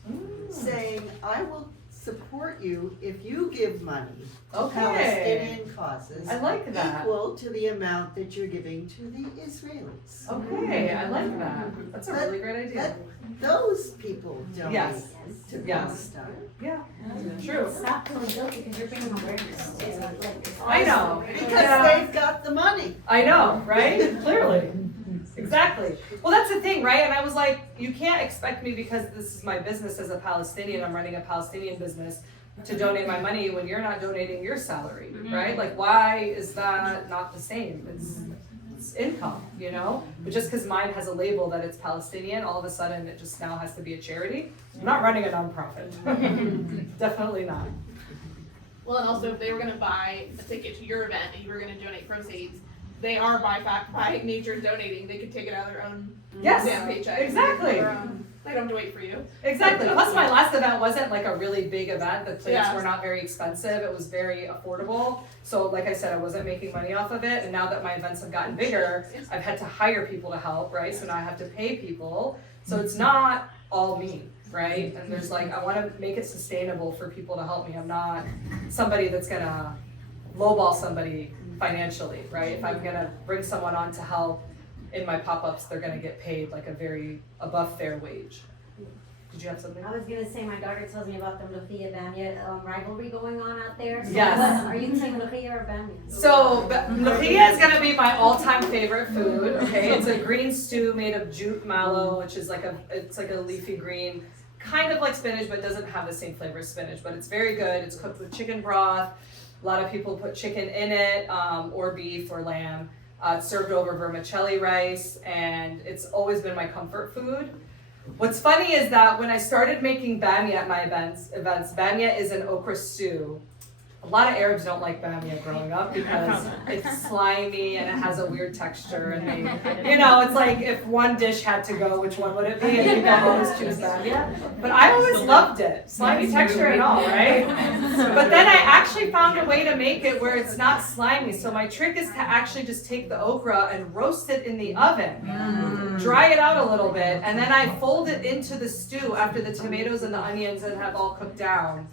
saying, I will support you if you give money to Okay. Palestinian causes I like that. equal to the amount that you're giving to the Israelis. Okay, I like that. That's a really great idea. Those people donate Yes. to Yes. Palestine. Yeah, true. Stop feeling guilty because you're bringing awareness to like. I know. Because Yeah. they've got the money. I know, right? Clearly. Exactly. Well, that's the thing, right? And I was like, you can't expect me because this is my business as a Palestinian, I'm running a Palestinian business, to donate my money when you're not donating your salary, right? Like, why is that not the same? It's income, you know? But just because mine has a label that it's Palestinian, all of a sudden it just now has to be a charity. I'm not running a nonprofit. Definitely not. Well, and also if they were gonna buy a ticket to your event and you were gonna donate proceeds, they are by nature donating, they could take it out of their own Yes, damn paycheck. exactly. Their own- They don't have to wait for you. Exactly. Plus, my last event wasn't like a really big event. The plates Yeah. were not very expensive. It was very affordable. So, like I said, I wasn't making money off of it. And now that my events have gotten bigger, I've had to hire people to help, right? So now I have to pay people. So it's not all me, right? And there's like, I want to make it sustainable for people to help me. I'm not somebody that's gonna lowball somebody financially, right? If I'm gonna bring someone on to help in my pop-ups, they're gonna get paid like a very above fair wage. Did you have something? I was gonna say, my daughter tells me about the Lucia Bamia rivalry going on out there. So Yes. what- Are you team Lucia or Bamia? So, lucia is gonna be my all-time favorite food, okay? It's a green stew made of jute mallow, which is it's like a leafy green, kind of like spinach, but doesn't have the same flavor as spinach, but it's very good. It's cooked with chicken broth. A lot of people put chicken in it, or beef or lamb. It's served over vermicelli rice, and it's always been my comfort food. What's funny is that when I started making bamia at my events, bamia is an okra stew. A lot of Arabs don't like bamia growing up because it's slimy and it has a weird texture, and they, you know, it's like if one dish had to go, which one would it be? And people always choose bamia. But I always loved it, slimy texture and all, right? But then I actually found a way to make it where it's not slimy. So my trick is to actually just take the okra and roast it in the oven, dry it out a little bit, and then I fold it into the stew after the tomatoes and the onions have all cooked down.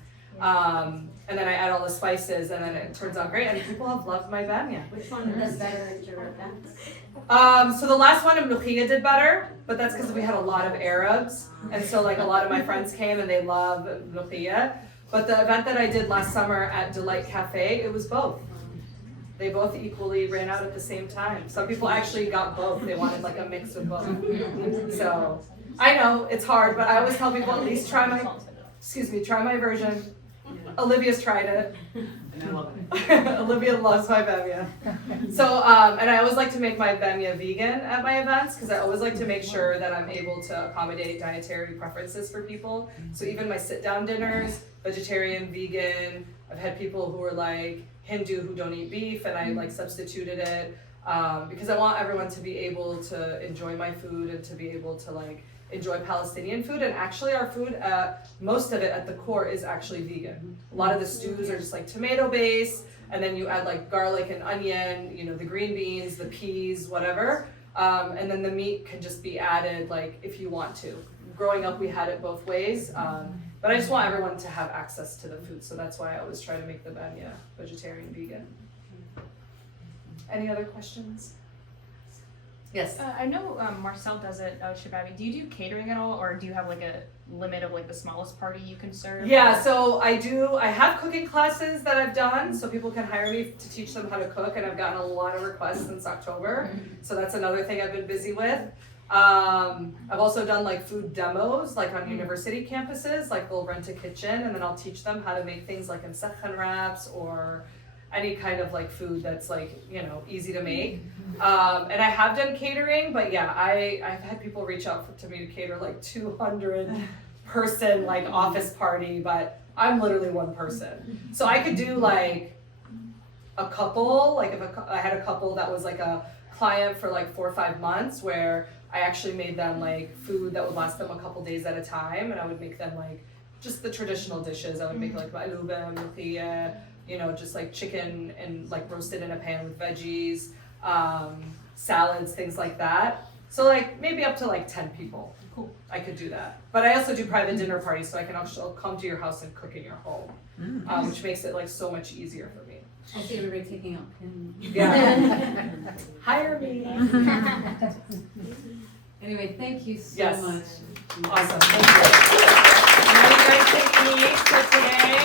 And then I add all the spices, and then it turns out great. And people have loved my bamia. Which one does better at your events? So the last one in Lucia did better, but that's because we had a lot of Arabs, and so like a lot of my friends came and they love Lucia. But the event that I did last summer at Delight Cafe, it was both. They both equally ran out at the same time. Some people actually got both. They wanted like a mix of both. So I know it's hard, but I always tell people at least try my version. Olivia's tried it. And I love it. Olivia loves my bamia. So, and I always like to make my bamia vegan at my events because I always like to make sure that I'm able to accommodate dietary preferences for people. So even my sit-down dinners, vegetarian, vegan. I've had people who are like Hindu who don't eat beef, and I like substituted it because I want everyone to be able to enjoy my food and to be able to like enjoy Palestinian food. And actually our food, most of it at the core is actually vegan. A lot of the stews are just like tomato based, and then you add like garlic and onion, you know, the green beans, the peas, whatever. And then the meat can just be added like if you want to. Growing up we had it both ways, but I just want everyone to have access to the food, so that's why I always try to make the bamia vegetarian, vegan. Any other questions? Yes. I know Marcel does it at Shababi. Do you do catering at all, or do you have like a limit of like the smallest party you can serve? Yeah, so I do. I have cooking classes that I've done, so people can hire me to teach them how to cook, and I've gotten a lot of requests since October. So that's another thing I've been busy with. I've also done like food demos, like on university campuses. Like they'll rent a kitchen, and then I'll teach them how to make things like msakhan wraps or any kind of like food that's like, you know, easy to make. And I have done catering, but yeah, I've had people reach out to me to cater like 200 person like office party, but I'm literally one person. So I could do like a couple, like if I had a couple that was like a client for like 4 or 5 months where I actually made them like food that would last them a couple days at a time, and I would make them like just the traditional dishes. I would make like ma'lubim, luqiyya, you know, just like chicken and like roasted in a pan with veggies, salads, things like that. So like maybe up to like 10 people. Cool. I could do that. But I also do private dinner parties, so I can actually come to your house and cook in your home, which makes it like so much easier for me. I see everybody taking out pins. Yeah. Hire me. Anyway, thank you so Yes. much. Awesome. Thank you. Now you guys can eat. So today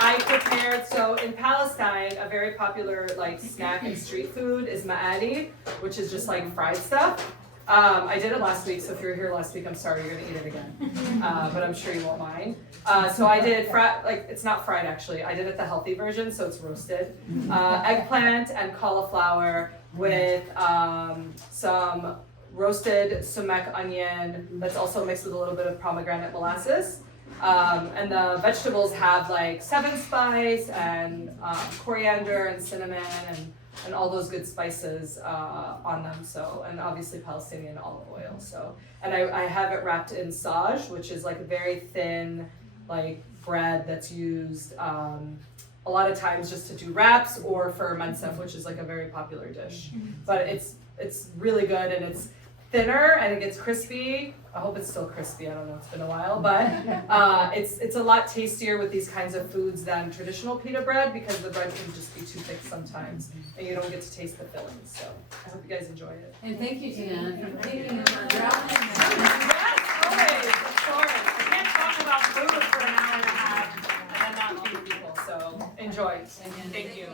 I prepared, so in Palestine, a very popular like snack and street food is ma'adi, which is just like fried stuff. I did it last week, so if you were here last week, I'm sorry, you're gonna eat it again. But I'm sure you won't mind. So I did, it's not fried actually, I did it the healthy version, so it's roasted. Eggplant and cauliflower with some roasted sumac onion that's also mixed with a little bit of pomegranate molasses. And the vegetables have like 7-spice and coriander and cinnamon and all those good spices on them. So, and obviously Palestinian olive oil. So, and I have it wrapped in sage, which is like a very thin like bread that's used a lot of times just to do wraps or for mensef, which is like a very popular dish. But it's really good and it's thinner and it gets crispy. I hope it's still crispy, I don't know, it's been a while, but it's a lot tastier with these kinds of foods than traditional pita bread because the bread can just be too thick sometimes and you don't get to taste the fillings. So I hope you guys enjoy it. And thank you, Jinan, for taking over. Yes, always, of course. I can't talk about food for an hour and a half and then not feed people, so enjoy. Thank you.